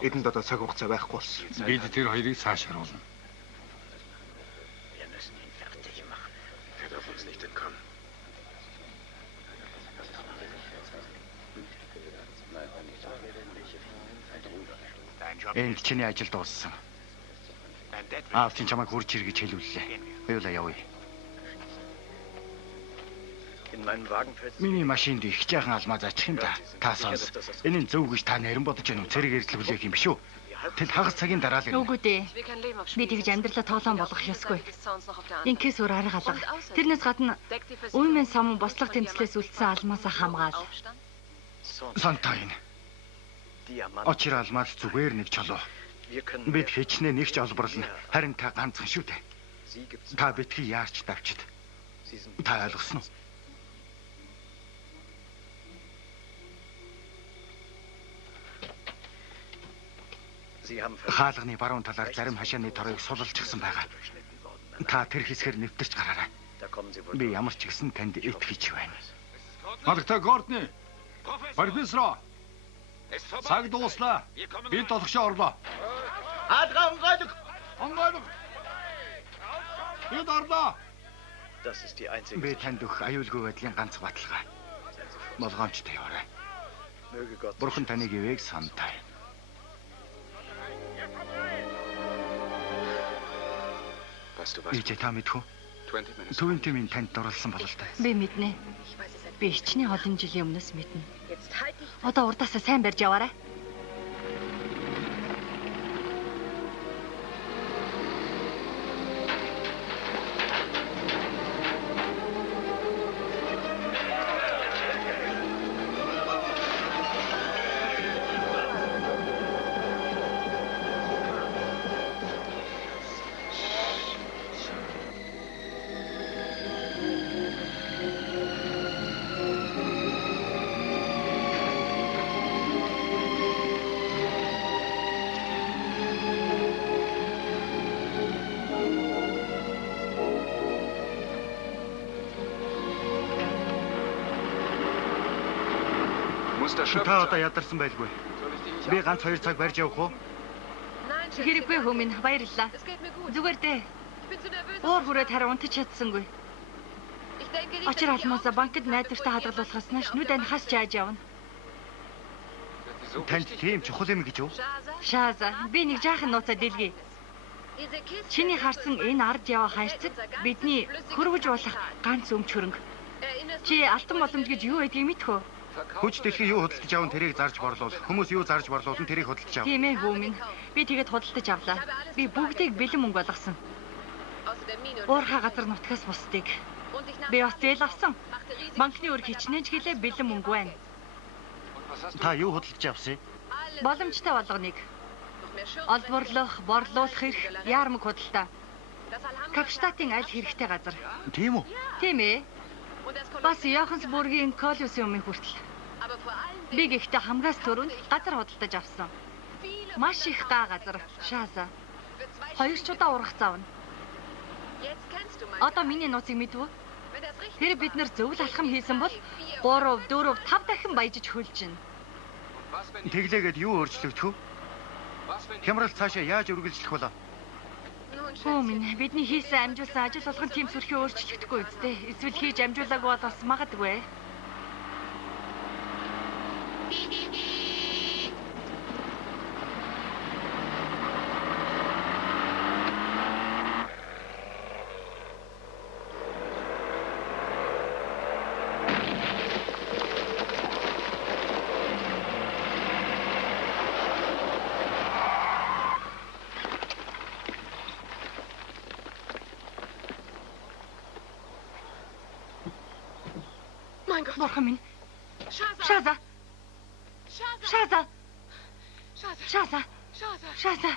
Эдэнд одоо цаг хугацаа байхгүй болсон. Бид тэр хоёрыг цааш харуулна. Энд чиний ажил дууссан. Аав чинь чамайг хурж ир гэж хэлүүллээ. Хоёулаа явъя. Миний машинд их жаахан алмаа заачих юм да. Та сонс. Энэ нь зөв гэж та нэрэн бодож байна уу? Цэрэг эрдэл хүлээх юм биш үү? Тэл хагас цагийн дараа л. Үгүй дээ. Би тэгж амьдралаа тоглоом болгох ёсгүй. Инкээс өөр арга алга. Тэрнээс гадна уймэн сам бослого тэмцлээс үлдсэн алмаасаа хамгаал. Сантайн. Очир алмаас зүгээр нэг чолоо. Бид хичнээн нэг ч олборлно. Харин та ганцхан шүү дээ. Та битгий яарч давчид. Та ойлгосноо? Хаалганы баруун талаар зарим хашааны торыг сулалчихсан байгаа. Та тэр хэсгээр нэвтэрч гараарай. Би ямар ч гэсэн танд итгэж байна. Хадагтай Гортни. Профессор. Цаг дууслаа. Би толгошоо орлоо. Хаалга онгойлог. Онгойлог. Би орлоо. Би танд өгөх аюулгүй байдлын ганц баталгаа. Болгоомжтой яваарай. Бурхан таныг ивэг сантай. Ичээ та мэдхүү? 20 минут танд дурлсан бол л та. Би мэднэ. Би хичнээн олон жилийн өмнөөс мэднэ. Одоо урдаасаа сайн барьж яваарай. Та одоо ядарсан байлгүй. Би ганц 2 цаг барьж явах уу? Хэрэггүй хүмүүн баярлалаа. Зүгээр дээ. Уур хүрээд хараа унтаж чадсангүй. Очир алмаасаа банкд найдвартай хадгалуулахаас нааш нүд анхаас чааж явна. Танд тийм чухал юм гэж юу? Шааза, би нэг жаахан нууцаа дэлгэе. Чиний харсан энэ ард яваа хайрцаг бидний хөрвөж болох ганц өмч хөрөнгө. Чи алтан боломж гэж юу байдгийг мэдхүү? Хүч дэлхий юу худалдаж аван тэрийг зарж борлуул. Хүмүүс юу зарж борлуулан тэрийг худалдаж ав. Тийм ээ гүмэн. Би тэгээд худалдаж авлаа. Би бүгдийг бэлэн мөнгө болгосон. Уурхай газар нутгаас бусдыг. Би бас зээл авсан. Банкны өр хичнээн ч гэлээ бэлэн мөнгө байна. Та юу худалдаж авсан? Боломжтой болгоныг. Олборлох, борлуулах эрх, яармаг худалдаа. Капштатын аль хэрэгтэй газар. Тийм үү? Тийм ээ. Бас Йоханнесбургийн Колосеумын хүртэл. Би гэхдээ хамгаас төрөнд газар худалдаж авсан. Маш их га газар, Шааза. 2 удаа урах завна. Одоо миний нууцыг мэдвэ? Тэр бид нар зөвл алхам хийсэн бол 3, 4, 5 дахин баяжиж хөлжинэ. Тэглээгээд юу өөрчлөгдөх вэ? Хямрал цаашаа яаж үргэлжлэх вэ? Минь бидний хийсэн амжуулсан ажил болгон тийм сүрхий өөрчлөгдөхгүй үстэй. Эсвэл хийж амжуулаагүй бол бас магадгүй. Бурхан минь. Шааза. Шааза. Шааза. Шааза.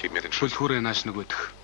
Хөлхүүрээ нааш нөгөөдөх.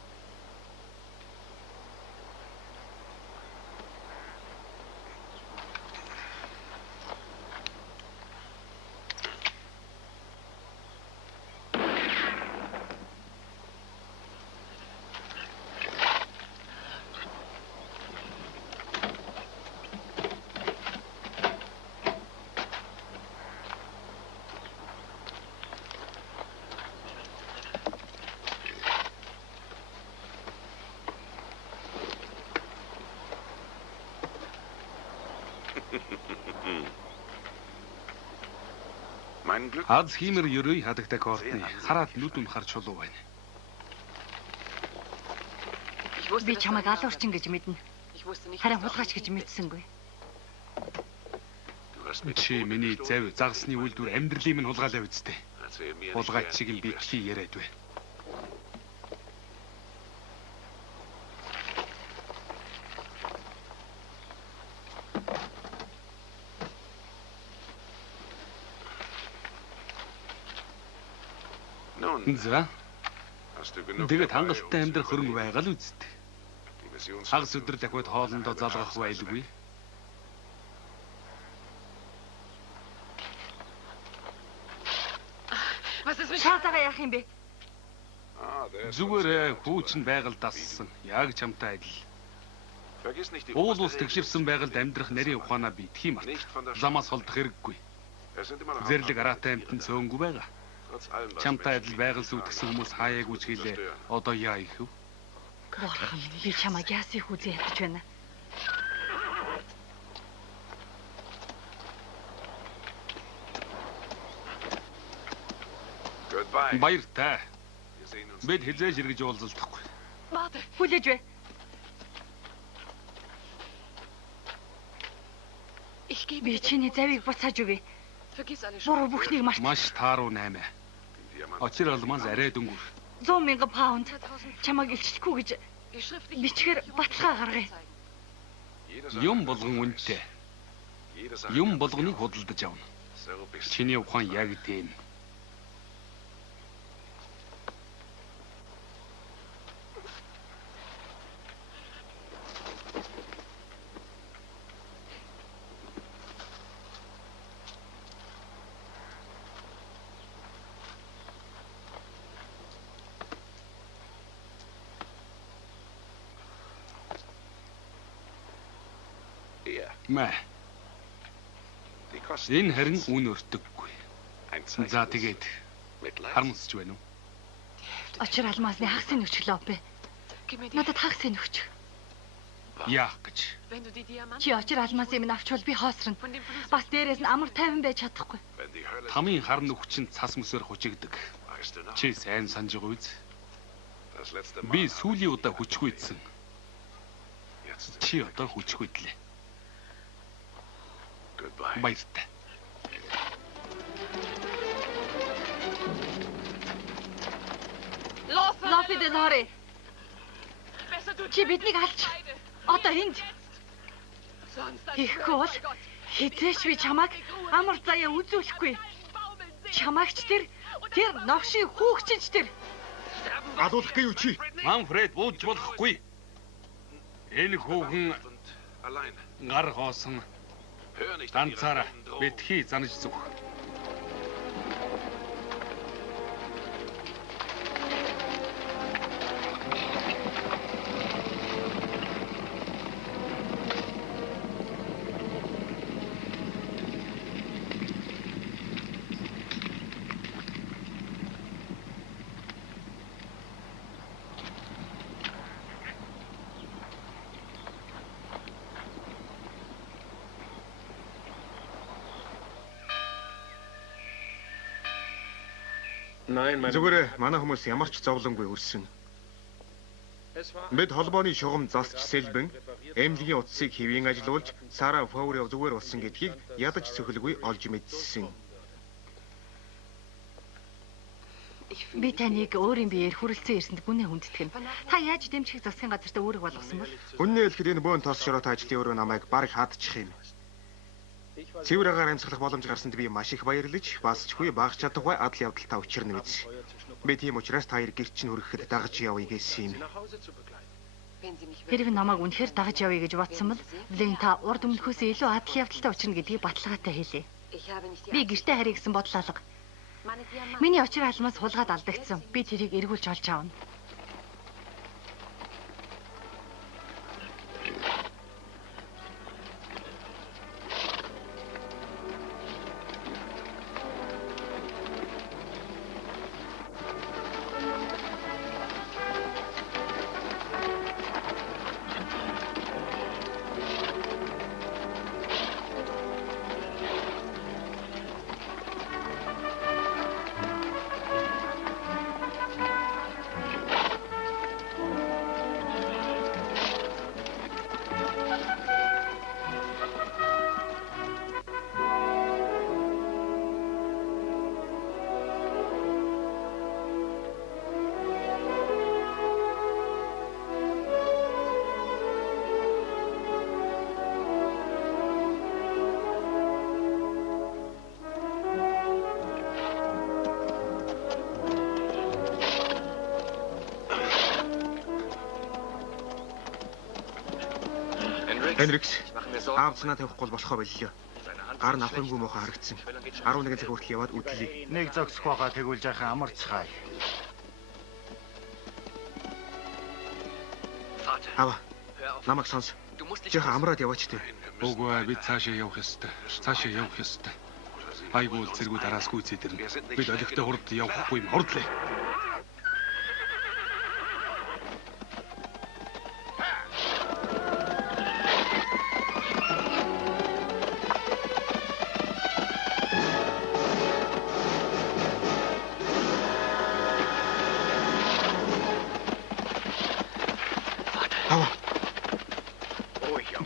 Аз хиймэр ерөөй хадагтай Кортни хараад нүд нь харж чулуу байна. Би чамайг алуурчин гэж мэднэ. Харин хулгайч гэж мэдсэнгүй. Чи миний завь загсны үйлдвэр амьдралын минь хулгайлаа үсттэй. Хулгайч шиг юм битгий яриад бай. За. Тэгээд хангалттай амьдрах хөрөнгө байгаа л үсттэй. Хагас өдөр дахиад хоолндоо залгах байлгүй. Шаатаага яах юм бэ? Зүгээр хүүчин байгаль дассан. Яг чамтай адил. Уул ус тэгшивсэн байгальд амьдрах нарийн ухаанаа битгий март. Замаас холдох хэрэггүй. Зэрлэг араатай амтэн цөөнгүй байгаа. Чамтай адил байгаль сүйтгэсэн хүмүүс хаяаг үжгэлээ. Одоо яа их вэ? Бурхан минь, би чамайг яасан их үзээ ядаж байна. Баяртай. Бид хизээж эргэж уулзалтахгүй. Хүлээж бай. Би чиний завийг буцааж өгье. Буруу бүхнийг март. Маш тааруу 8. Очир алмаас арай дөнгөр. 100,000 паунд чамайг илчлэхгүй гэж бичгээр баталгаа гаргая. Юм болгон үнэтэй. Юм болгоныг худалдаж авна. Чиний ухаан яг тийм. Мэ. Энэ харин үн өртөггүй. За тэгээд харамсч байна уу? Очир алмаасны хагсын нөхчлөө бэ. Надад хагсын нөхч. Яах гэж? Чи очир алмаасыг минь авчвал би хоосрно. Бас дээрээс нь амар тайван байж чадахгүй. Тамийн хар нөхч нь цас мөсөөр хучигдаг. Чи сайн санаж байгаа үз? Би сүүлийн удаа хүчгүйдсэн. Чи одоо хүчгүйдлээ. Баяртай. Лофи Денори. Чи биднийг алч. Одоо энд. Ихгүй бол хизээч би чамайг амар заяа үзүүлэхгүй. Чамаагч тэр новшийн хүүхчинч тэр. Гадуулах гэж юу чи? Манфред бууж болохгүй. Энэ хүүхэн гар хоосон. Ганцаараа битгий занаж зүг. Зүгээр манай хүмүүс ямар ч зовлонгүй үрсэн. Бид холбооны шугам засч сэлбэн эмнэлгийн утсыг хэвийн ажилуулж Сара Фаури зүгээр болсон гэдгийг ядаж цөхөлгүй олж мэдсэн. Би таныг өөрийн биеэр хүрэлцэн ирсэнд гүнээ хүндэтгэн. Та яаж дэмжих засгийн газартаа үүрэг болгосон бол? Үнэн хэлэхэд энэ бөөн тос шороотой ажлын өрөө намайг бараг хадчих юм. Цэвэр агаар амьсгалах боломж гарсанд би маш их баярлаж, бас ч үгүй багч чадахгүй адал явдалтаа учирна биз. Би тийм учраас та хоёр гэрч чинь хүрэхэд дагаж явъя гэсэн юм. Хэрэг намайг үнэхээр дагаж явъя гэж бодсон бол Блейн та урд өмнөхөөсөө илүү адал явдалтай учрна гэдгийг баталгаатай хэлээ. Би гэртээ харъя гэсэн бодол алга. Миний очир алмаас хулгаад алдагдсан. Би тэрийг эргүүлж олж аавна. Хенрикс, аавцнаа тавихгүй болохоо боллоо. Гар нь авахынгүй муухай харагдсан. 11 цаг хүртэл яваад үдлээ. Нэг зогсох байгаа тэгвэл жаахан амарцгаая. Ава. Намайг сонс. Жаахан амраад яваач дээ. Үгүй бид цаашаа явах ёстой. Цаашаа явах ёстой. Айгуул зэргүүд араас гүйцэдэрнэ. Бид олигтой хурд явахгүй юм хурдлаа.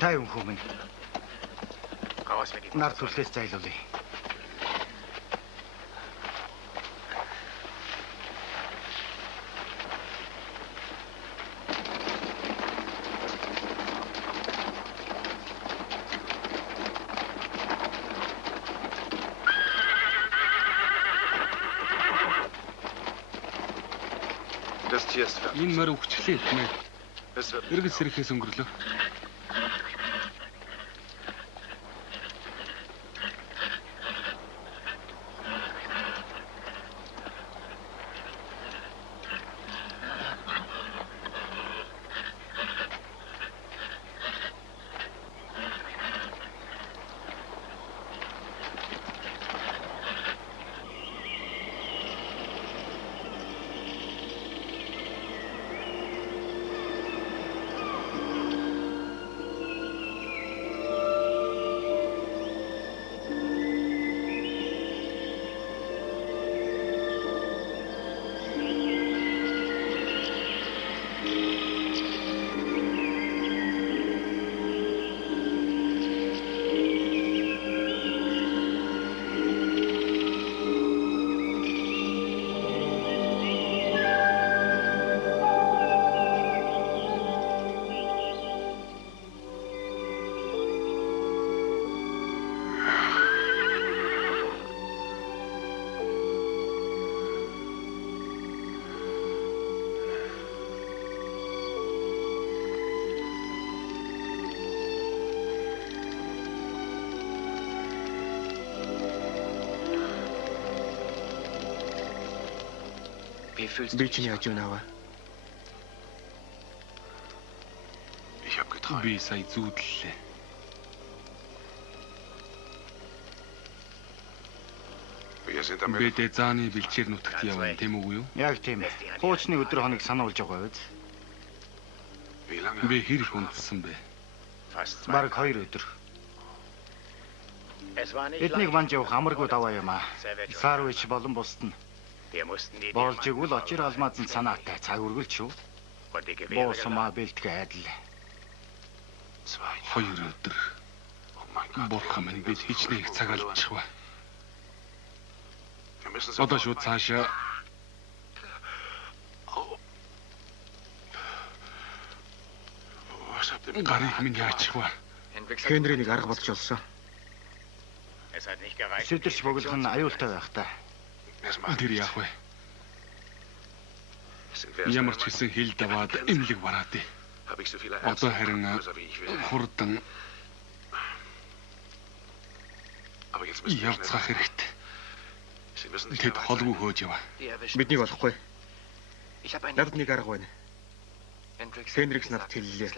Тайван хүмүүс. Нар түлхээс зайлуулъя. Энэ мөр өгчлээ хэмээн. Эргэл сэрэхээс өнгөрлөө. Би чинь яаж юу наваа? Би сая зүүдлээ. Бид зааны бэлчээр нутагт явна, тийм үгүй юу? Яг тийм. Хуучны өдөр хоног сануулж байгаа биз? Би хэр их унтсан бэ? Бараг 2 өдөр. Эднийг манж явах амаргүй даваа юм аа. Сарвич болон бусд нь. Болж игэл очир алмаазан санаатай цаг үргэлж шүү. Боосмаа бэлтгэ адил. 2 өдөр. Бурхан минь бид хичнээн их цаг алдчих ба. Одоо шууд цаашаа гарыг минь яачих ба. Хенринийг арга бодч олсон. Сэдэрч бөглөх нь аюултай байх та. Тэр яах вэ? Ямар ч гэсэн хил даваад эмнэлэг бараад. Одоо харин хурдан явцгаах хэрэгтэй. Тэд холгүй хөөж яваа. Биднийг олохгүй. Надад нэг арга байна. Фенрикс надад хэллээ.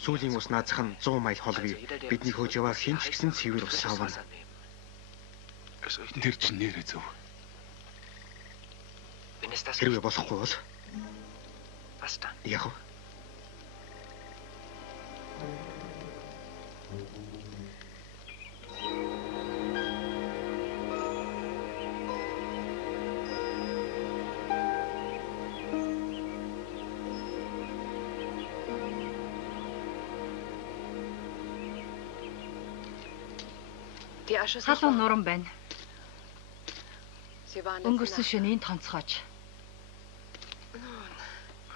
Сүүлийн ус наазах нь 100 майл холгүй. Бидний хөөж яваа хинч гэсэн цэвэр ус авна. Тэр чинь нэрээ зөв. Хэрвээ болохгүй бол яах вэ? Халуун нуран байна. Өнгөрсөн шөнийн тонцгооч.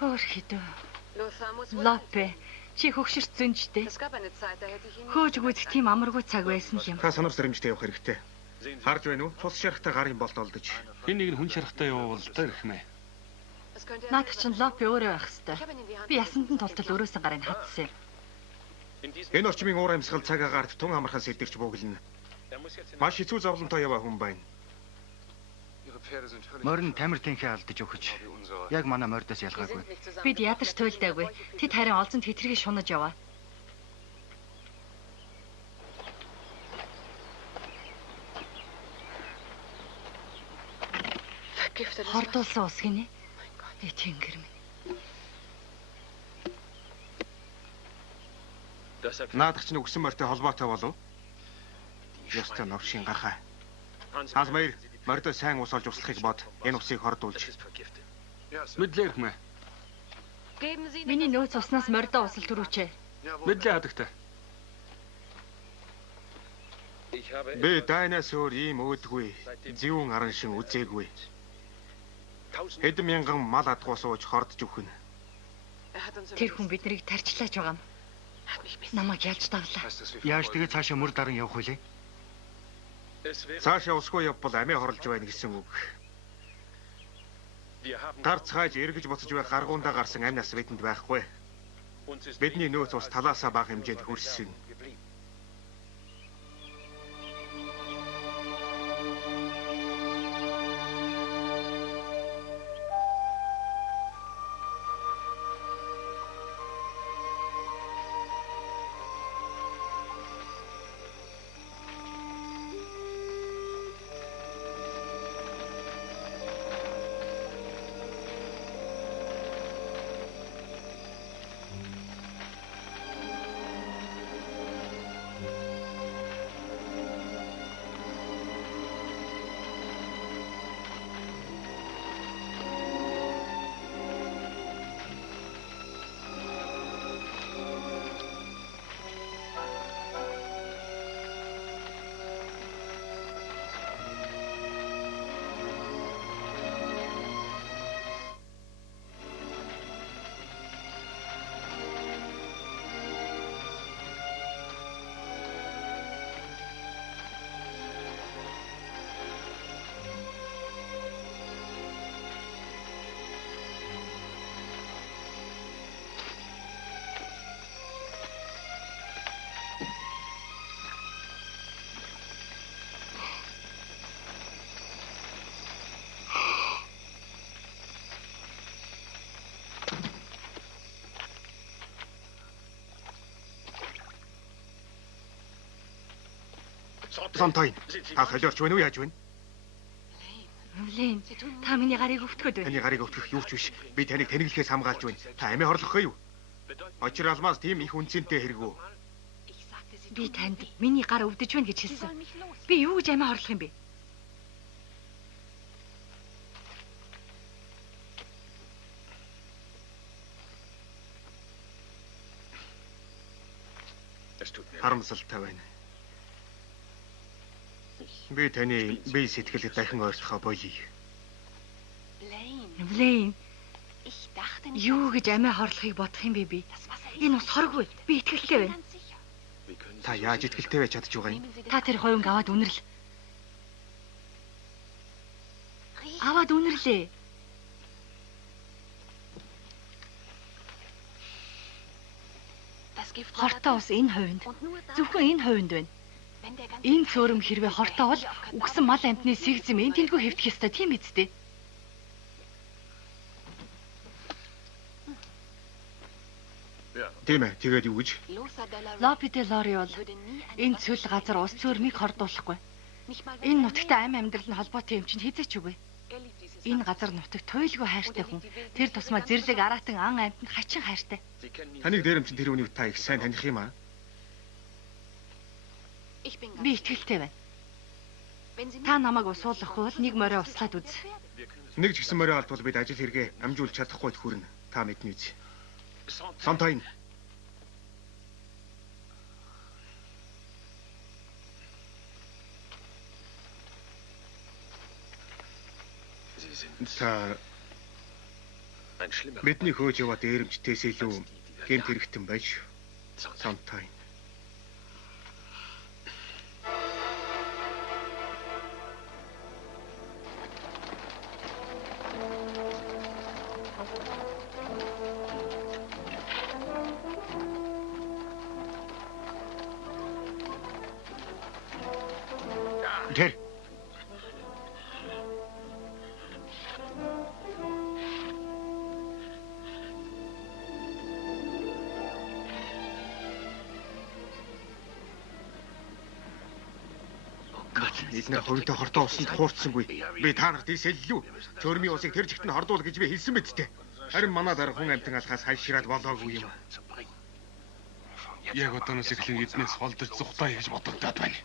Хөөр хідөө. Лопе, чи хөгшөрт зөнжтэй. Хөөж гүйдэх тийм амаргүй цаг байсан юм. Та санав сэрэмжтэй явах хэрэгтэй. Харж байна уу? Тус шарахтай гарын болт олдож. Хин нэг нь хүн шарахтай явуул дэрхмэ. Наад чинь Лопе өөрөө байх хэвээр. Би ясанд нь тултал өрөөсөө гарыг хатсан. Энэ орчмын уур амьсгал цаг агаарт тун амархан сэтгч бөглөнө. Маш хэцүү зовлонтой яваа хүн байна. Морин тамиртынхээ алдаж өгч. Яг манай мордоос ялгаагүй. Бид ядарч туйлдаагүй. Тэд харин олзонд хэтэрхий шунаж яваа. Хордуулсан ус гинэ. Тэнгэр минь. Наадах чинь өгсөн морьтой холбоотой болов? Ёстой новшийн гархаа. Ханс Маяр, морьтой сайн ус олж услахыг бод. Энэ усыг хордуулж. Мэдлээ хэмэ. Миний нөөц уснаас морьдоо усал төрүүчээ. Мэдлээ хадагтай. Би дайнаас өөр ийм өөдгүй. Зүүн аран шин үзээгүй. Хэдэн мянган мал адгуу сууж хордж өгнө. Тэр хүн биднийг тарчлааж байгаа юм. Намайг ялж давлаа. Яаж тэгээ цаашаа мөр даран явах вүлээ? Цаашаа усгүй явбал амиа хорлож байна гэсэн үг. Тарцгааж эргэж буцаж байх гаргуундаа гарсан амь нас бидэнд байхгүй. Бидний нөөц ус талаасаа бага хэмжээнд хүрсэн. Сонтой. Та холиорч байна уу яаж байна? Лэн, та миний гарыг өвтгöd байна. Таны гарыг өвтгөх юу ч биш. Би таныг тэнэглэхээс хамгаалж байна. Та амиа хорлохгүй юу? Очир алмаас тийм их үнцэнтэй хэрэггүй. Би танд миний гар өвдөж байна гэж хэлсэн. Би юу гэж амиа хорлох юм бэ? Харамсалтай байна. Би таны бие сэтгэлд дахин ойртохоо болъё. Лэн. Юу гэж амиа хорлохыг бодох юм бэ би? Энэ ус хоргүй. Би итгэлтэй байна. Та яаж итгэлтэй байж чадж байгаа юм? Та тэр хойнг аваад үнэрл. Аваад үнэрлээ. Хортой ус энэ хувинд. Зөвхөн энэ хувинд байна. Энэ цөөрөм хэрвээ хортой бол үгсэн мал амтны сэг зэм энэ тэлгүй хэвтэх ёстой тийм биз дээ. Тийм ээ, тэгээд юу гэж? Лопи де Лори бол энэ цөл газар ус цөөрмийг хордуулахгүй. Энэ нутагтай амь амьдрал нь холбоотой юм чинь хизээч үгүй. Энэ газар нутагт туйлгүй хайртай хүн. Тэр тусмаа зэрлэг араатан ан амьтанд хачин хайртай. Таныг дээрэмчин тэр үнийг та их сайн таних юм аа. Би итгэлтэй байна. Та намайг усуулахгүй бол нэг морой услаад үз. Нэг ч гэсэн морой алдвал бид ажил хэрэгээ амжуулж чадахгүй хүрнэ. Та мэднэ үз. Самтайн. Та бидний хөөж яваад дээрэмчтээс илүү гэмт хэрэгтэн байж Самтайн. Тэр эдгээр хоёртой хортой усанд хуурцсангүй. Би та нарт хэлсэн лүү. Цөөрмийн усыг тэр жигт нь хордуул гэж би хэлсэн мэт дээ. Харин манай дараа хүн амтан алхаас хайшраад болоогүй юм. Яг одооноос эхлэн эзнээс холдож зүхтаа гэж бодогдоод байна.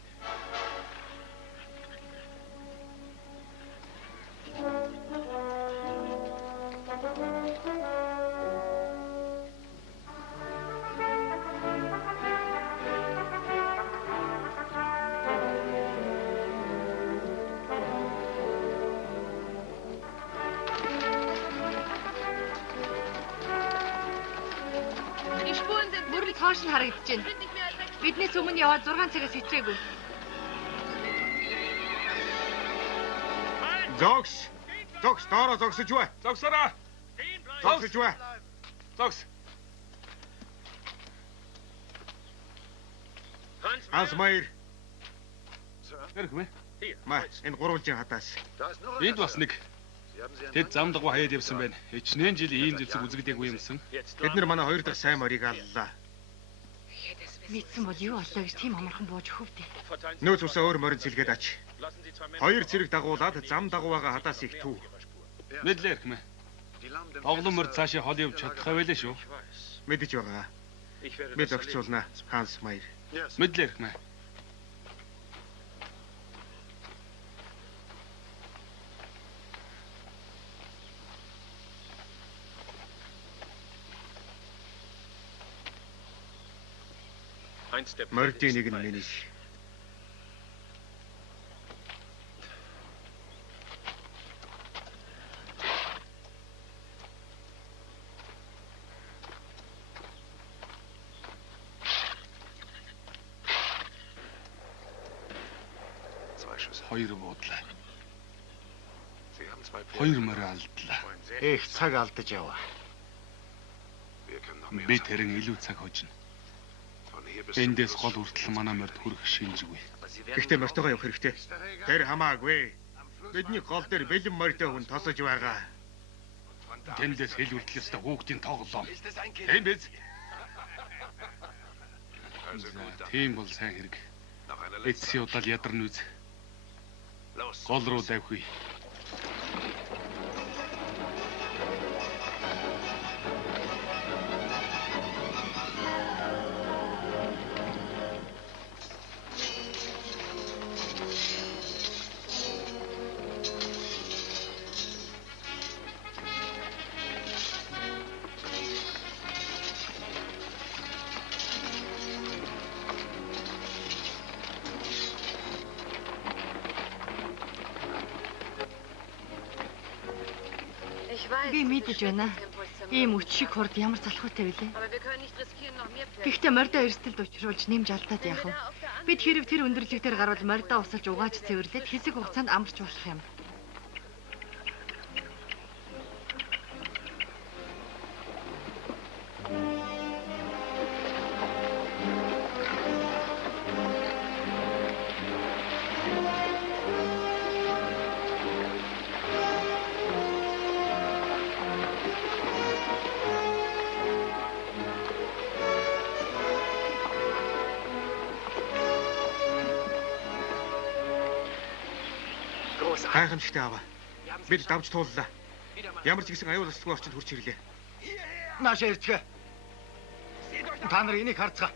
Хоош нь харагдаж байна. Биднээс өмнө яваад 6 цагаас хичээгүй. Зогс доороо зогсож бай. Зогсороо. Зогсож бай. Зогс. Ханс Майер. Хэрэг мэ? Маа, энэ гурвалжин хатаас. Энд бас нэг. Тэд зам дагуу хаяад явсан байна. Хичнээн жил ийм зүйлсийг үзэгдээгүй юмсан. Бид нар манай хоёр дахь сайн морийг аллаа. Мэдсэн бол юу болоо гэж тийм амархан бууж хөвдөө. Нөөц усаа өөр морин цэлгээд ач. Хоёр зэрэг дагуулад зам дагуугаа хадаас их төв. Мэдлээ хэрэг мэ? Тоглон мөр цаашаа хол явж чадах байлаа шүү. Мэдэж байгаа. Бид өгчүүлнэ, Ханс Майер. Мэдлээ хэрэг мэ? Мордын нэг нь миний. Хоёр буудлаа. Хоёр морь алдлаа. Их цаг алдаж яваа. Би тэрэн илүү цаг хожно. Эндээс гол хүртэл манай морьд хүрэх шинжгүй. Гэхдээ мортойгоо явах хэрэгтэй. Тэр хамаагүй. Бидний гол дээр бэлэн морьтой хүн тосож байгаа. Тэндээс хэл хүртэл өстө хүүхдийн тоглоом. Тийм биз? Тийм бол сайн хэрэг. Эцсийн удаа ядарн үз. Гол руу давхий. Би мэдэж байна. Ийм өчшиг хурд ямар залхуутай вүлээ. Гэхдээ мордоо эрсдэлд учруулж нэмж алдаад яах вэ? Бид хэрэг тэр өндөрлөгтөр гарвал мордоо усалж угааж цэвэрлээд хэсэг хугацаанд амарч болох юм. Гайхамшигтай аваа. Бид давж тууллаа. Ямар ч гэсэн аюул өсөлтгүй орчинд хурж ирлээ. Наашаа ирцгээ. Та нар энийг харцгаа.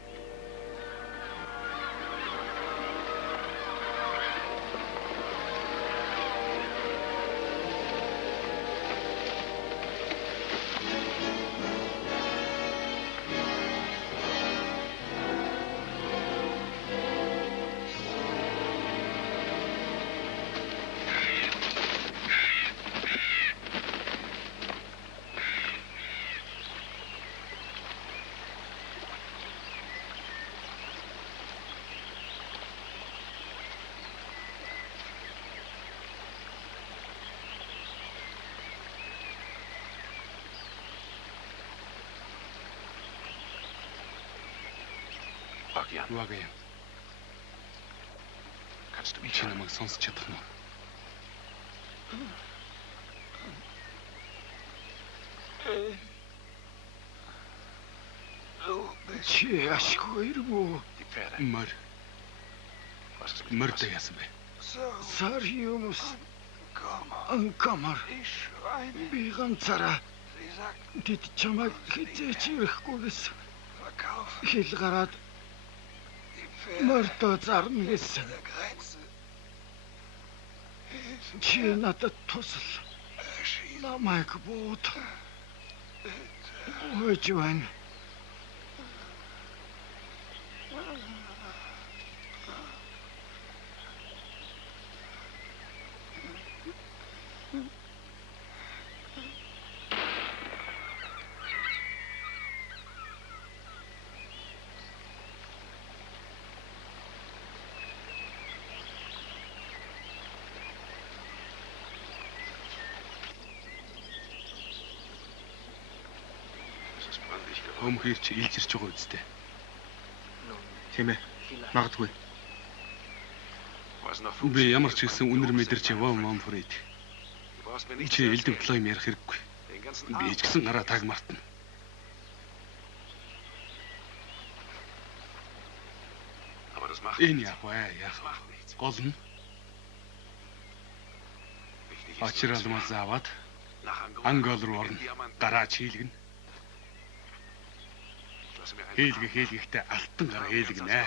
Вагаям. Чи намайг сонсч чадах нь уу? Чи ашгүй ирвүү? Мөр яасан бэ? Сар юмс. Анкамар. Би ганцаараа тэд чамайг хизээч ирэхгүй гэсэн. Хил гараад мөртөө зарна гэсэн. Чи надад тусал. Намайг бод. Өчвэн. Өмхөр чи илж ирж байгаа үстэй. Тийм ээ. Магадгүй. Би ямар ч гэсэн үнэр мэдэрч яваа Манфред. Чи элдв плойм ярих хэрэггүй. Би ч гэсэн гараа тагмартна. Энэ яах вэ? Гол нь Ачиралмаас аваад Ангол руу орно. Гараач хийлгэнэ. Хийлгэхдээ алтан гар хийлгэнэ.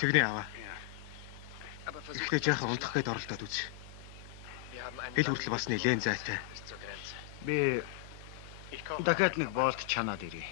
Тэгнэ аваа. Ихтэй жаахан унтах гээд оролдоод үз. Хэл хүртэл бас нэлээд зайтай. Би дахиад нэг болт чанаад ирье.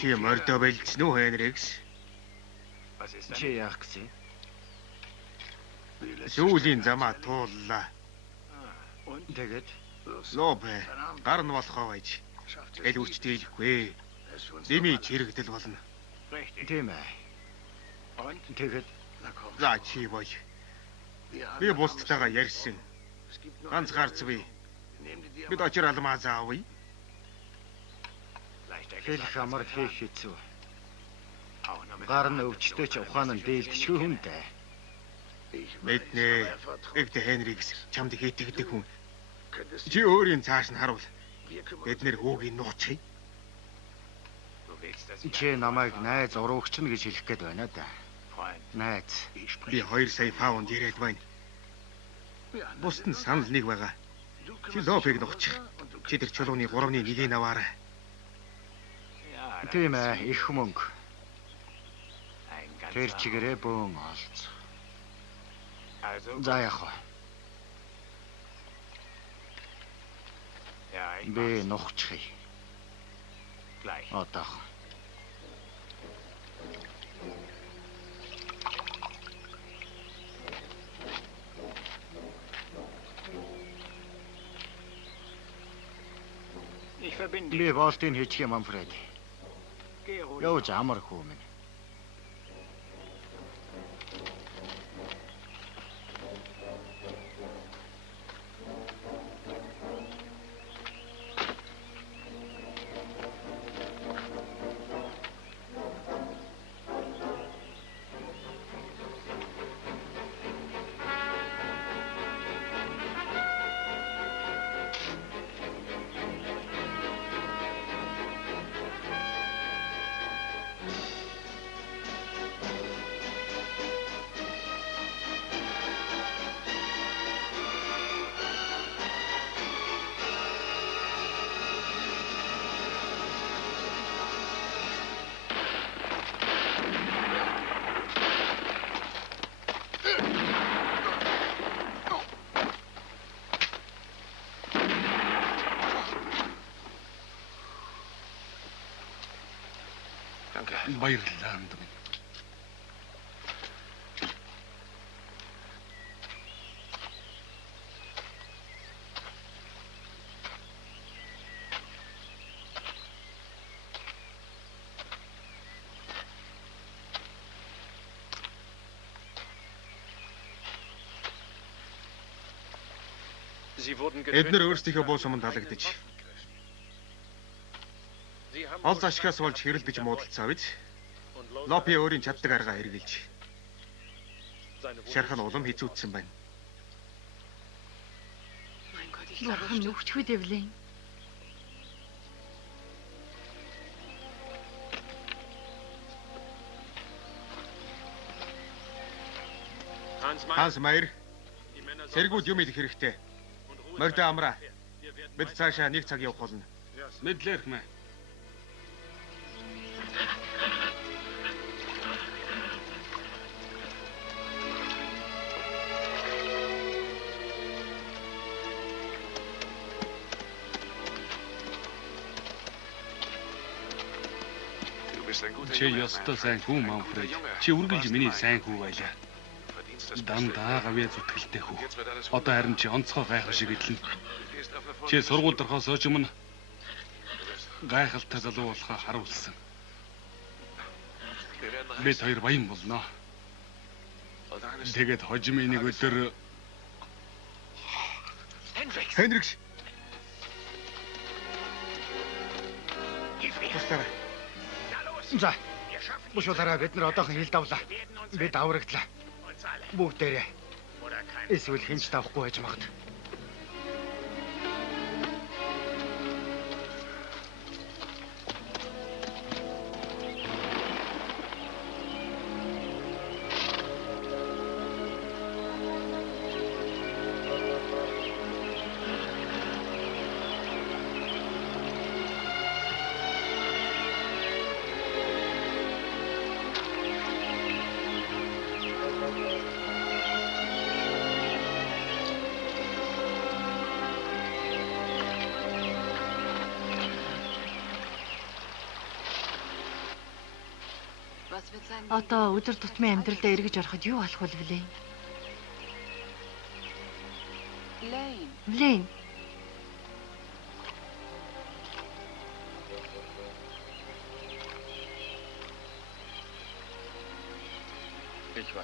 Чи мордо байлцсан уу Хенрикс? Чи яах гэсэн? Сүүлийн замаа тууллаа. Тэгээд Лобе гар нь болохоо байж. Эл үрчтэй хэлэхгүй. Дими чирэгдэл болно. Тийм ээ. Тэгээд За чи бой. Би бусдтайгаа ярьсан. Ганц гарц бий. Бид очир алмаа заавъя. хэл хамар хийх хэцүү. Гар нь өвчтөй ч ухаан нь дээлдэшгүй хүнтэй. Мэднэ. Эгд Хенрикс чамд хийтгдэг хүн. Чи өөрийн цааш нь харуул. Бид нэр хүүгийн нууцъя. Чи намайг найз уруугч нь гэж хэлэх гээд байна да. Найз. Би 2 сая паунд ирээд байна. Бусд нь санал нэг байгаа. Чи Лобыг нуучих. Чи тэр чулууны 3-ны 1-ийг аваарай. Тийм ээ, их мөнгө. Тэр чигээрээ бөөн олц. За яах вэ? Би нухчихъя. Одоо. Би болтын хийчих юм Манфред. Явж амар хүү минь. Баярлалаа хамт минь. Эднэр өөрсдийнхөө буу суманд халагдаж ол ашигаас болж хэрэлдэж муудалцаа биз? Лопи өөрийн чаддаг аргаа хэрэгжилж шарх нь улам хэцүүдсэн байна. Бурхан нүгчгүй дэвлэн. Ханс Майер сэргүүд юм идэх хэрэгтэй. Мордо амра. Бид цаашаа нэг цаг явах болно. Мэдлэрх мэ. Чи ёстой сайн хүү Манфред. Чи үргэлж миний сайн хүү байлаа. Дандаа гавьяа зүтгэлтэй хүү. Одоо харин чи онцгой гайхав шиг идлэн. Чи сургууль дорхоос өмнө гайхалтай залуу болохоо харуулсан. Бид хоёр баян болноо. Тэгээд хожимын нэг өдөр Хенрикс. Тустараа. За. Бушуулаараа бид нар одоохон хил давлаа. Бид аврагдлаа. Бүгдээрээ. Эсвэл хинч тавахгүй байж магад. Одоо өдөр тутмын амьдралдаа эргэж ороход юу болох вэ блэ? Блейн.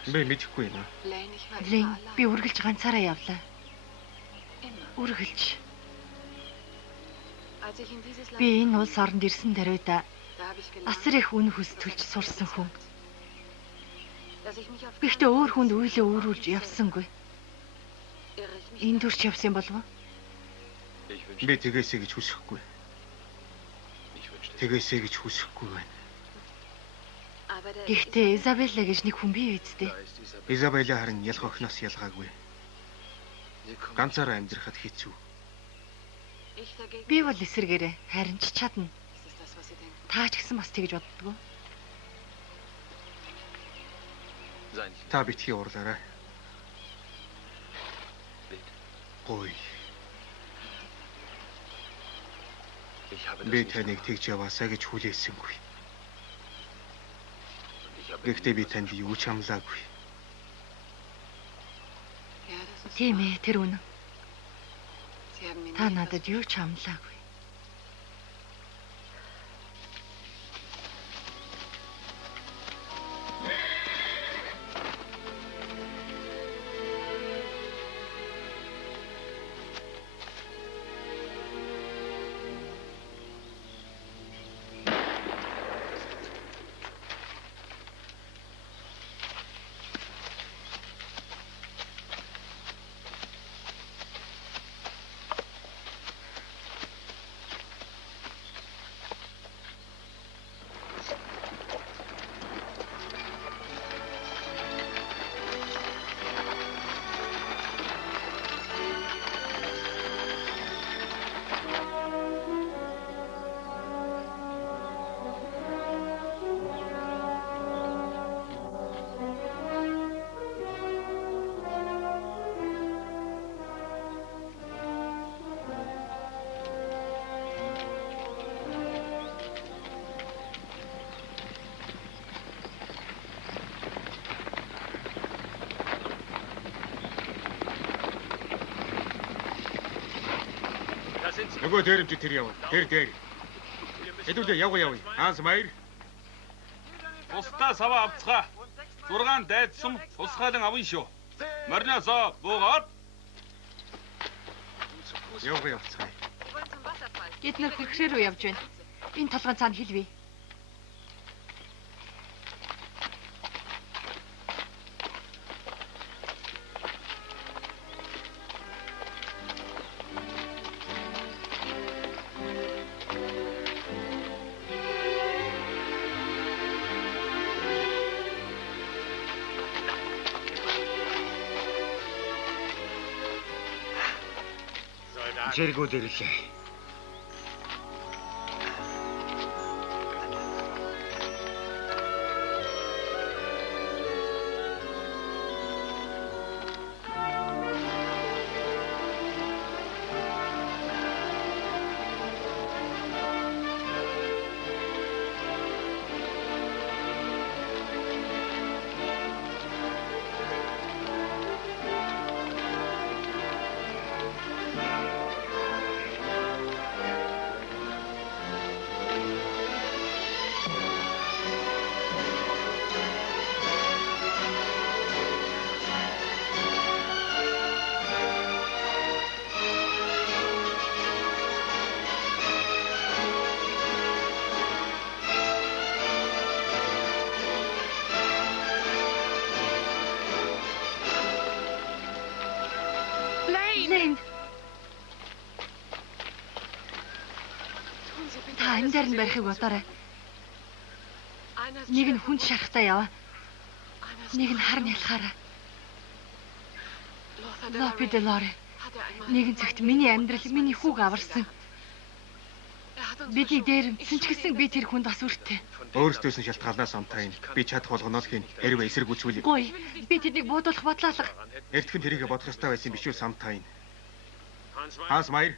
Би мэдэхгүй юм. Блейн, би үргэлж ганцаараа явлаа. Үргэлж. Би энэ улс оронд ирсэн даруйда асар их үн хөстөлж сурсан хүн. Гэхдээ өөр хүнд үйлээ өөрүүлж явсангүй. Энд төрч явсан болов уу? Би тэгээсэй гэж хүсэхгүй. Тэгээсэй гэж хүсэхгүй байна. Гэхдээ Изабелла гэж нэг хүн бий үсттэй. Изабелла харин ялах охноос ялгаагүй. Ганцаараа амьдрахад хэцүү. Би бол эсэргээрээ харин ч чадна. Та ч гэсэн бас тэгж боддгоо. Та битгий уурлаарай. Ой. Би таныг тэгж яваасаа гэж хүлээсэнгүй. Гэхдээ би танд юу ч амлаагүй. Тийм ээ, тэр үнэн. Та надад юу ч амлаагүй. Нөгөө дээрэмч тэр явна. Тэр. Хэдүүлээ явъя. Хаанс Маяр. Устаа саваа авцгаа. 6 дайдсан тусгаалan авна шүү. Мориноосоо буугаад явъя. Бид нар хэрхрээ рүү явж байна. Энэ толгойн цаана хэлвээ. Зэргүүд ирлээ. Та энэ дээр нь барихыг бодоорой. Нэг нь хүнд шарахтаа яваа. Нэг нь хар нялхаараа. Лопи де Лоре. Нэгэн цагт миний амьдрал, миний хүүг аварсан. Бидний дээрэмсэн ч гэсэн би тэр хүнд бас өртөө. Өөрсдөөс нь шалтгаалнаас амтаа юм. Би чадах болгоно л хийн. Хэрвээ эсэргүүцвэл. Гой, би тэднийг буудуулах бодлоолго. Эртхэн тэрийгэ бодох ёстой байсан биш үү самтаа юм. Хаанс Маяр.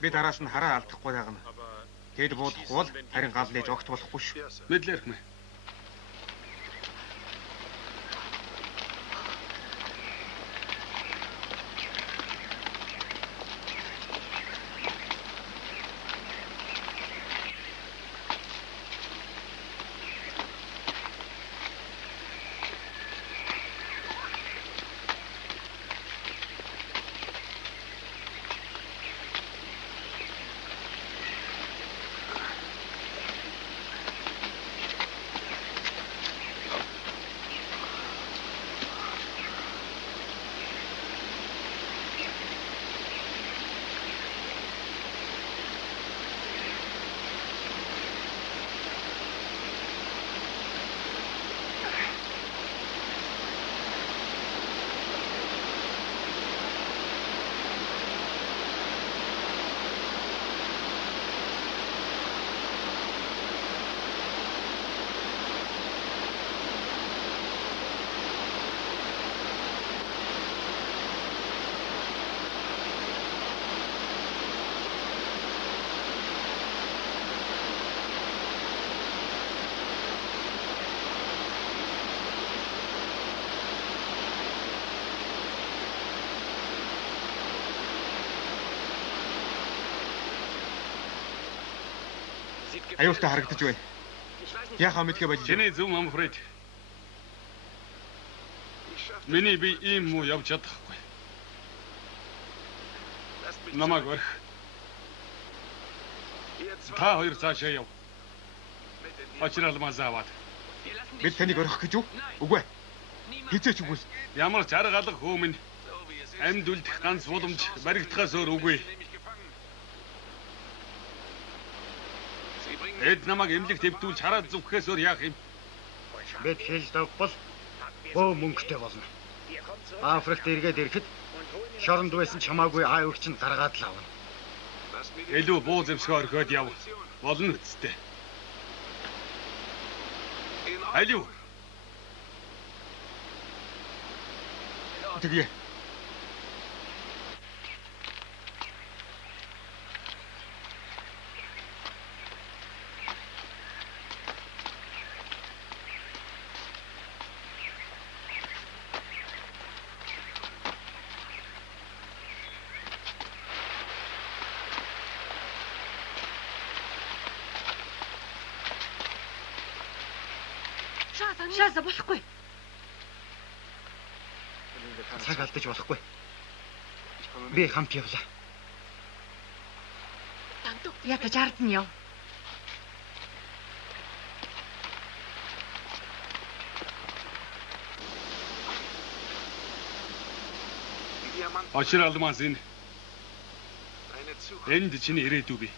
Би дараас нь хараа алдахгүй дагна. Тэд буудахгүй бол харин гал нээж огт болохгүй шүү. Мэдлээ хэрхмэ. Аюултай харагдаж байна. Яхаа мэдгээ болж. Чиний зөв Манфред. Миний би ийм муу явж чадахгүй. Намайг өрх. Та хоёр цаашаа яв. Очралмаас аваад. Бид таныг өрөх гэж үү? Үгүй ээ. Хизээч үгүй. Ямар ч арга алга хөөмн амьд үлдэх ганц боломж баригдахаас өөр үгүй. Эд намайг эмнэлэг төвдүүлж хараад зүгхээс өөр яах юм? Бид хэлж давбал бөө мөнгөтэй болно. Африкт эргээд ирэхэд шоронд байсан чамаагүй аа өрч нь гаргаад л авна. Илүү буу зэмсгээ орхиод яв. Болно үсттэй. Алив. Тэгээ. Шааза болохгүй. Цаг алдаж болохгүй. Би хамт явлаа. Ядаж ард нь яв. Очир алмаас энэ. Энд чиний ирээдүй бий.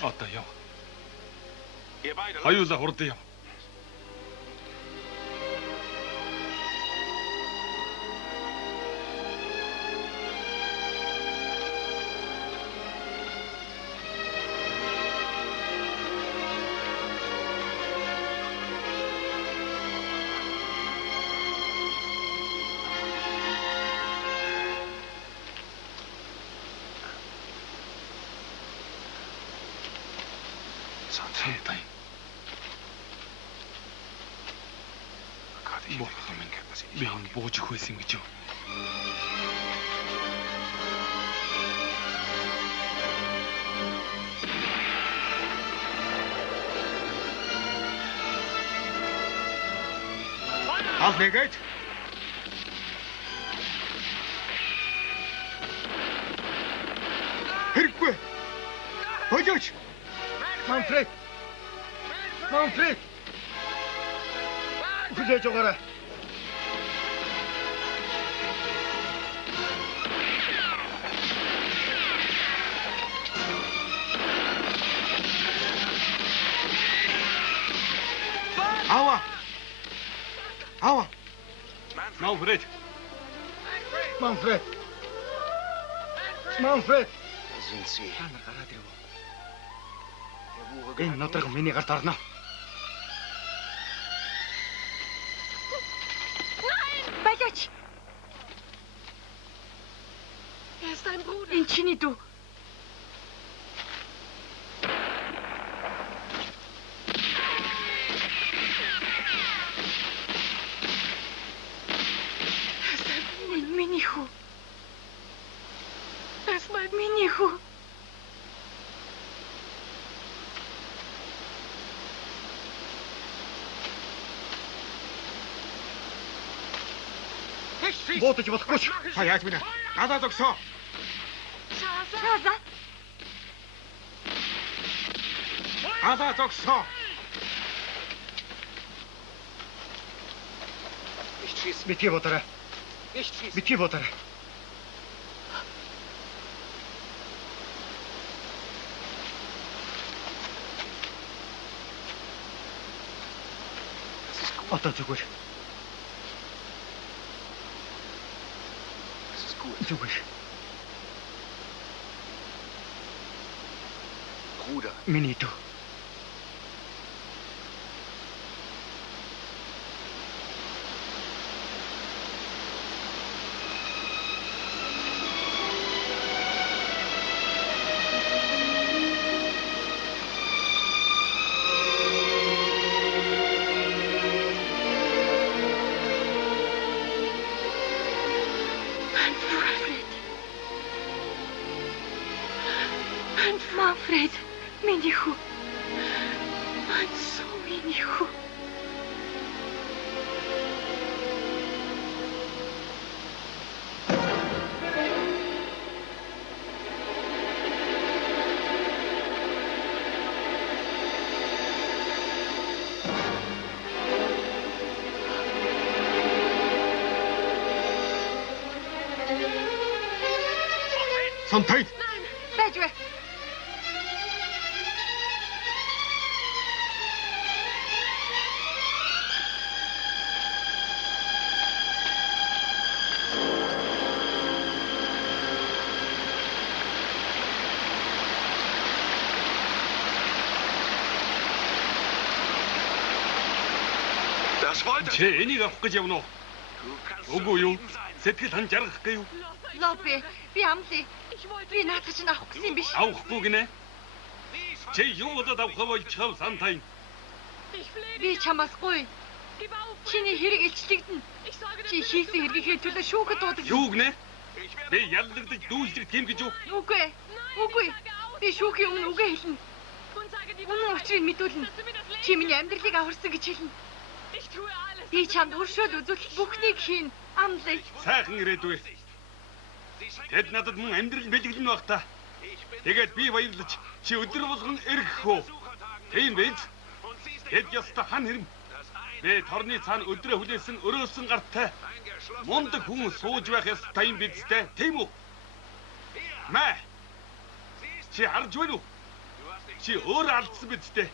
Одоо яв. Хоёулаа хурд яв. Сантай. Би энэ бууж их байсан юм гэж юу? Ал нэгэд. Хэрэггүй. Хожооч. Манфред. Хүлээж өгөөрэй. Ава. Манфред. Та гараад ирв. Энэ нодрог миний гарт орно. Баляч. Энэ чиний дүү. Миний хүү. Миний хүү. Боодож болохгүй ч. Та яаж минь? Гадаа зогсоо. Шааза. Гадаа зогсоо. Битгий бодорой. Одоо зүгээр. Миний дүү. Манфред, миний хүү. Миний хүү. Сантай. Байж вэ. Чи энийг авах гэж явна уу? Үгүй юу? Сэтгэл хан жаргах гэв. Лопе, би амлаа. Би наадах чинь авах гэсэн юм биш. Авахгүй гинэ. Чи юу болоод авах вэ чав Сантай? Би чамаас гуй. Чиний хэрэг илчлэгдэнэ. Чи хийсэн хэргийнхээ төлөө шүүхэд дуудаг. Юу гинэ? Би яллагдаж дүүжлэг тийм гэж юу? Үгүй. Үгүй. Би шүүхийн өмнө үгээ хэлнэ. Үнэн учрыг мэдүүлнэ. Чи миний амьдралыг аварсан гэж хэлнэ. Би чамд өршөөл үзүүлэх бүхнийг хийн. Амлая. Сайхан ирээдүй. Тэд надад мөн амьдрал бэлгэлнэ баг та. Тэгээд би баярлаж чи өдөр болгон эргэх үү? Тийм биз? Тэд ёстой хан хэрэм. Би торны цаана өдрөө хүлээсэн өрөөсөн гарттай мундаг хүн сууж байх ёстой юм биз дээ. Тийм үү? Мэ. Чи харж байна уу? Чи өөрөө алдсан биз дээ.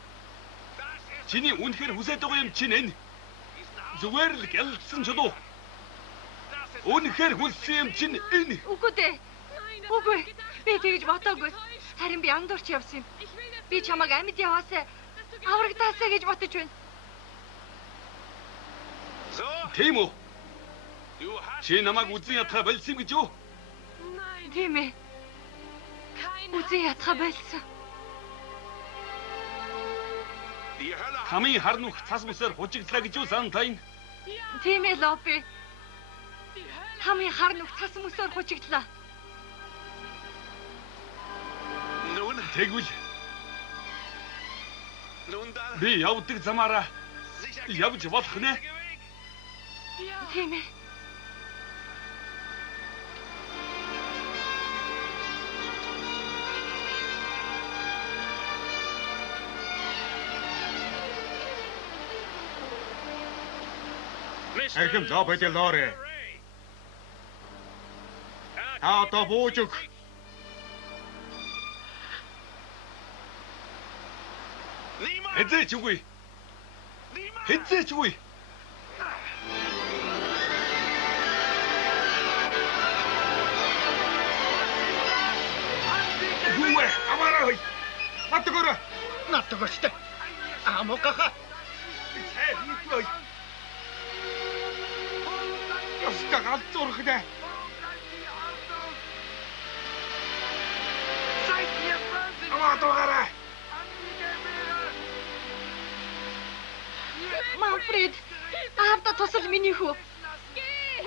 Чиний үнэхээр хүсэж байгаа юм чинь энэ. Зүгээр л гялцсан ч уу? Үнэхээр хүссэн юм чинь энэ. Үгүй дээ. Үгүй. Би тэгж бодоогүй. Харин би андуурч явсан юм. Би чамайг амьд яваасаа аврагдаасаа гэж бодож байна. Тийм үү? Чи намайг үзэн ятгаа болсон гэж юу? Тийм ээ. Үзэн ятгаа болсон. Хамын хар нүх цас мөсөөр хужигдлаа гэж юу Сантайн? Тийм ээ Лопи. Хамын хар нүх цас мөсөөр хужигдлаа. Тэгвэл би явдаг замаараа явж болох нэ? Тийм ээ. Архим Лопе Лоре. Одоо бууж өг. Хэзээч үгүй. Хэзээч үгүй. Юуэ, амараа. Натгора. Натгорчтой. Амокаха. Хэвгүй. Ястаа галзуурх нэ. Амаатогаараа. Манфред, аавда тусал миний хүү.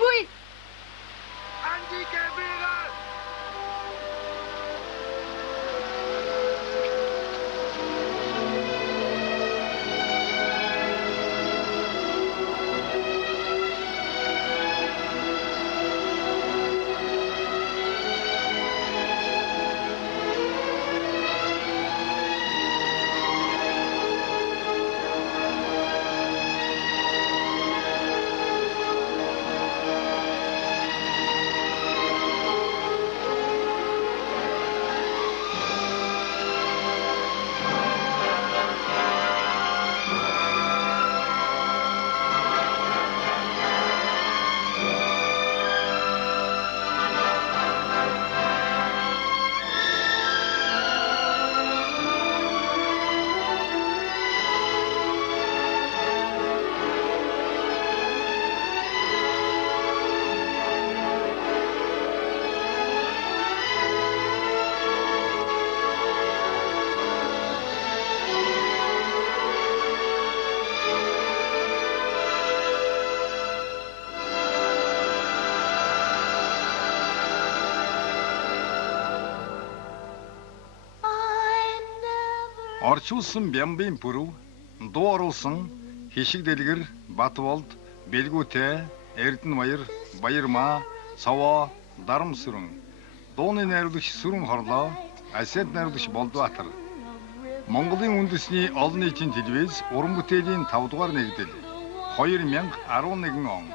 Гүй. Орчуулсан Бямбын бүрв, дуу оруулсан Хишиг Дэлгэр, Батболд, Бэлгүүтэй, Эрдэнэбаяр, Баярмаа, Цаваа, Дарамсүрэн, дууны найруулагч Сүрэн Хорлоо, Асет найруулагч Болдбаатар. Монголын үндэсний олон нийтийн телевиз уран бүтээлийн 5 дугаар нэгдэл 2011 он.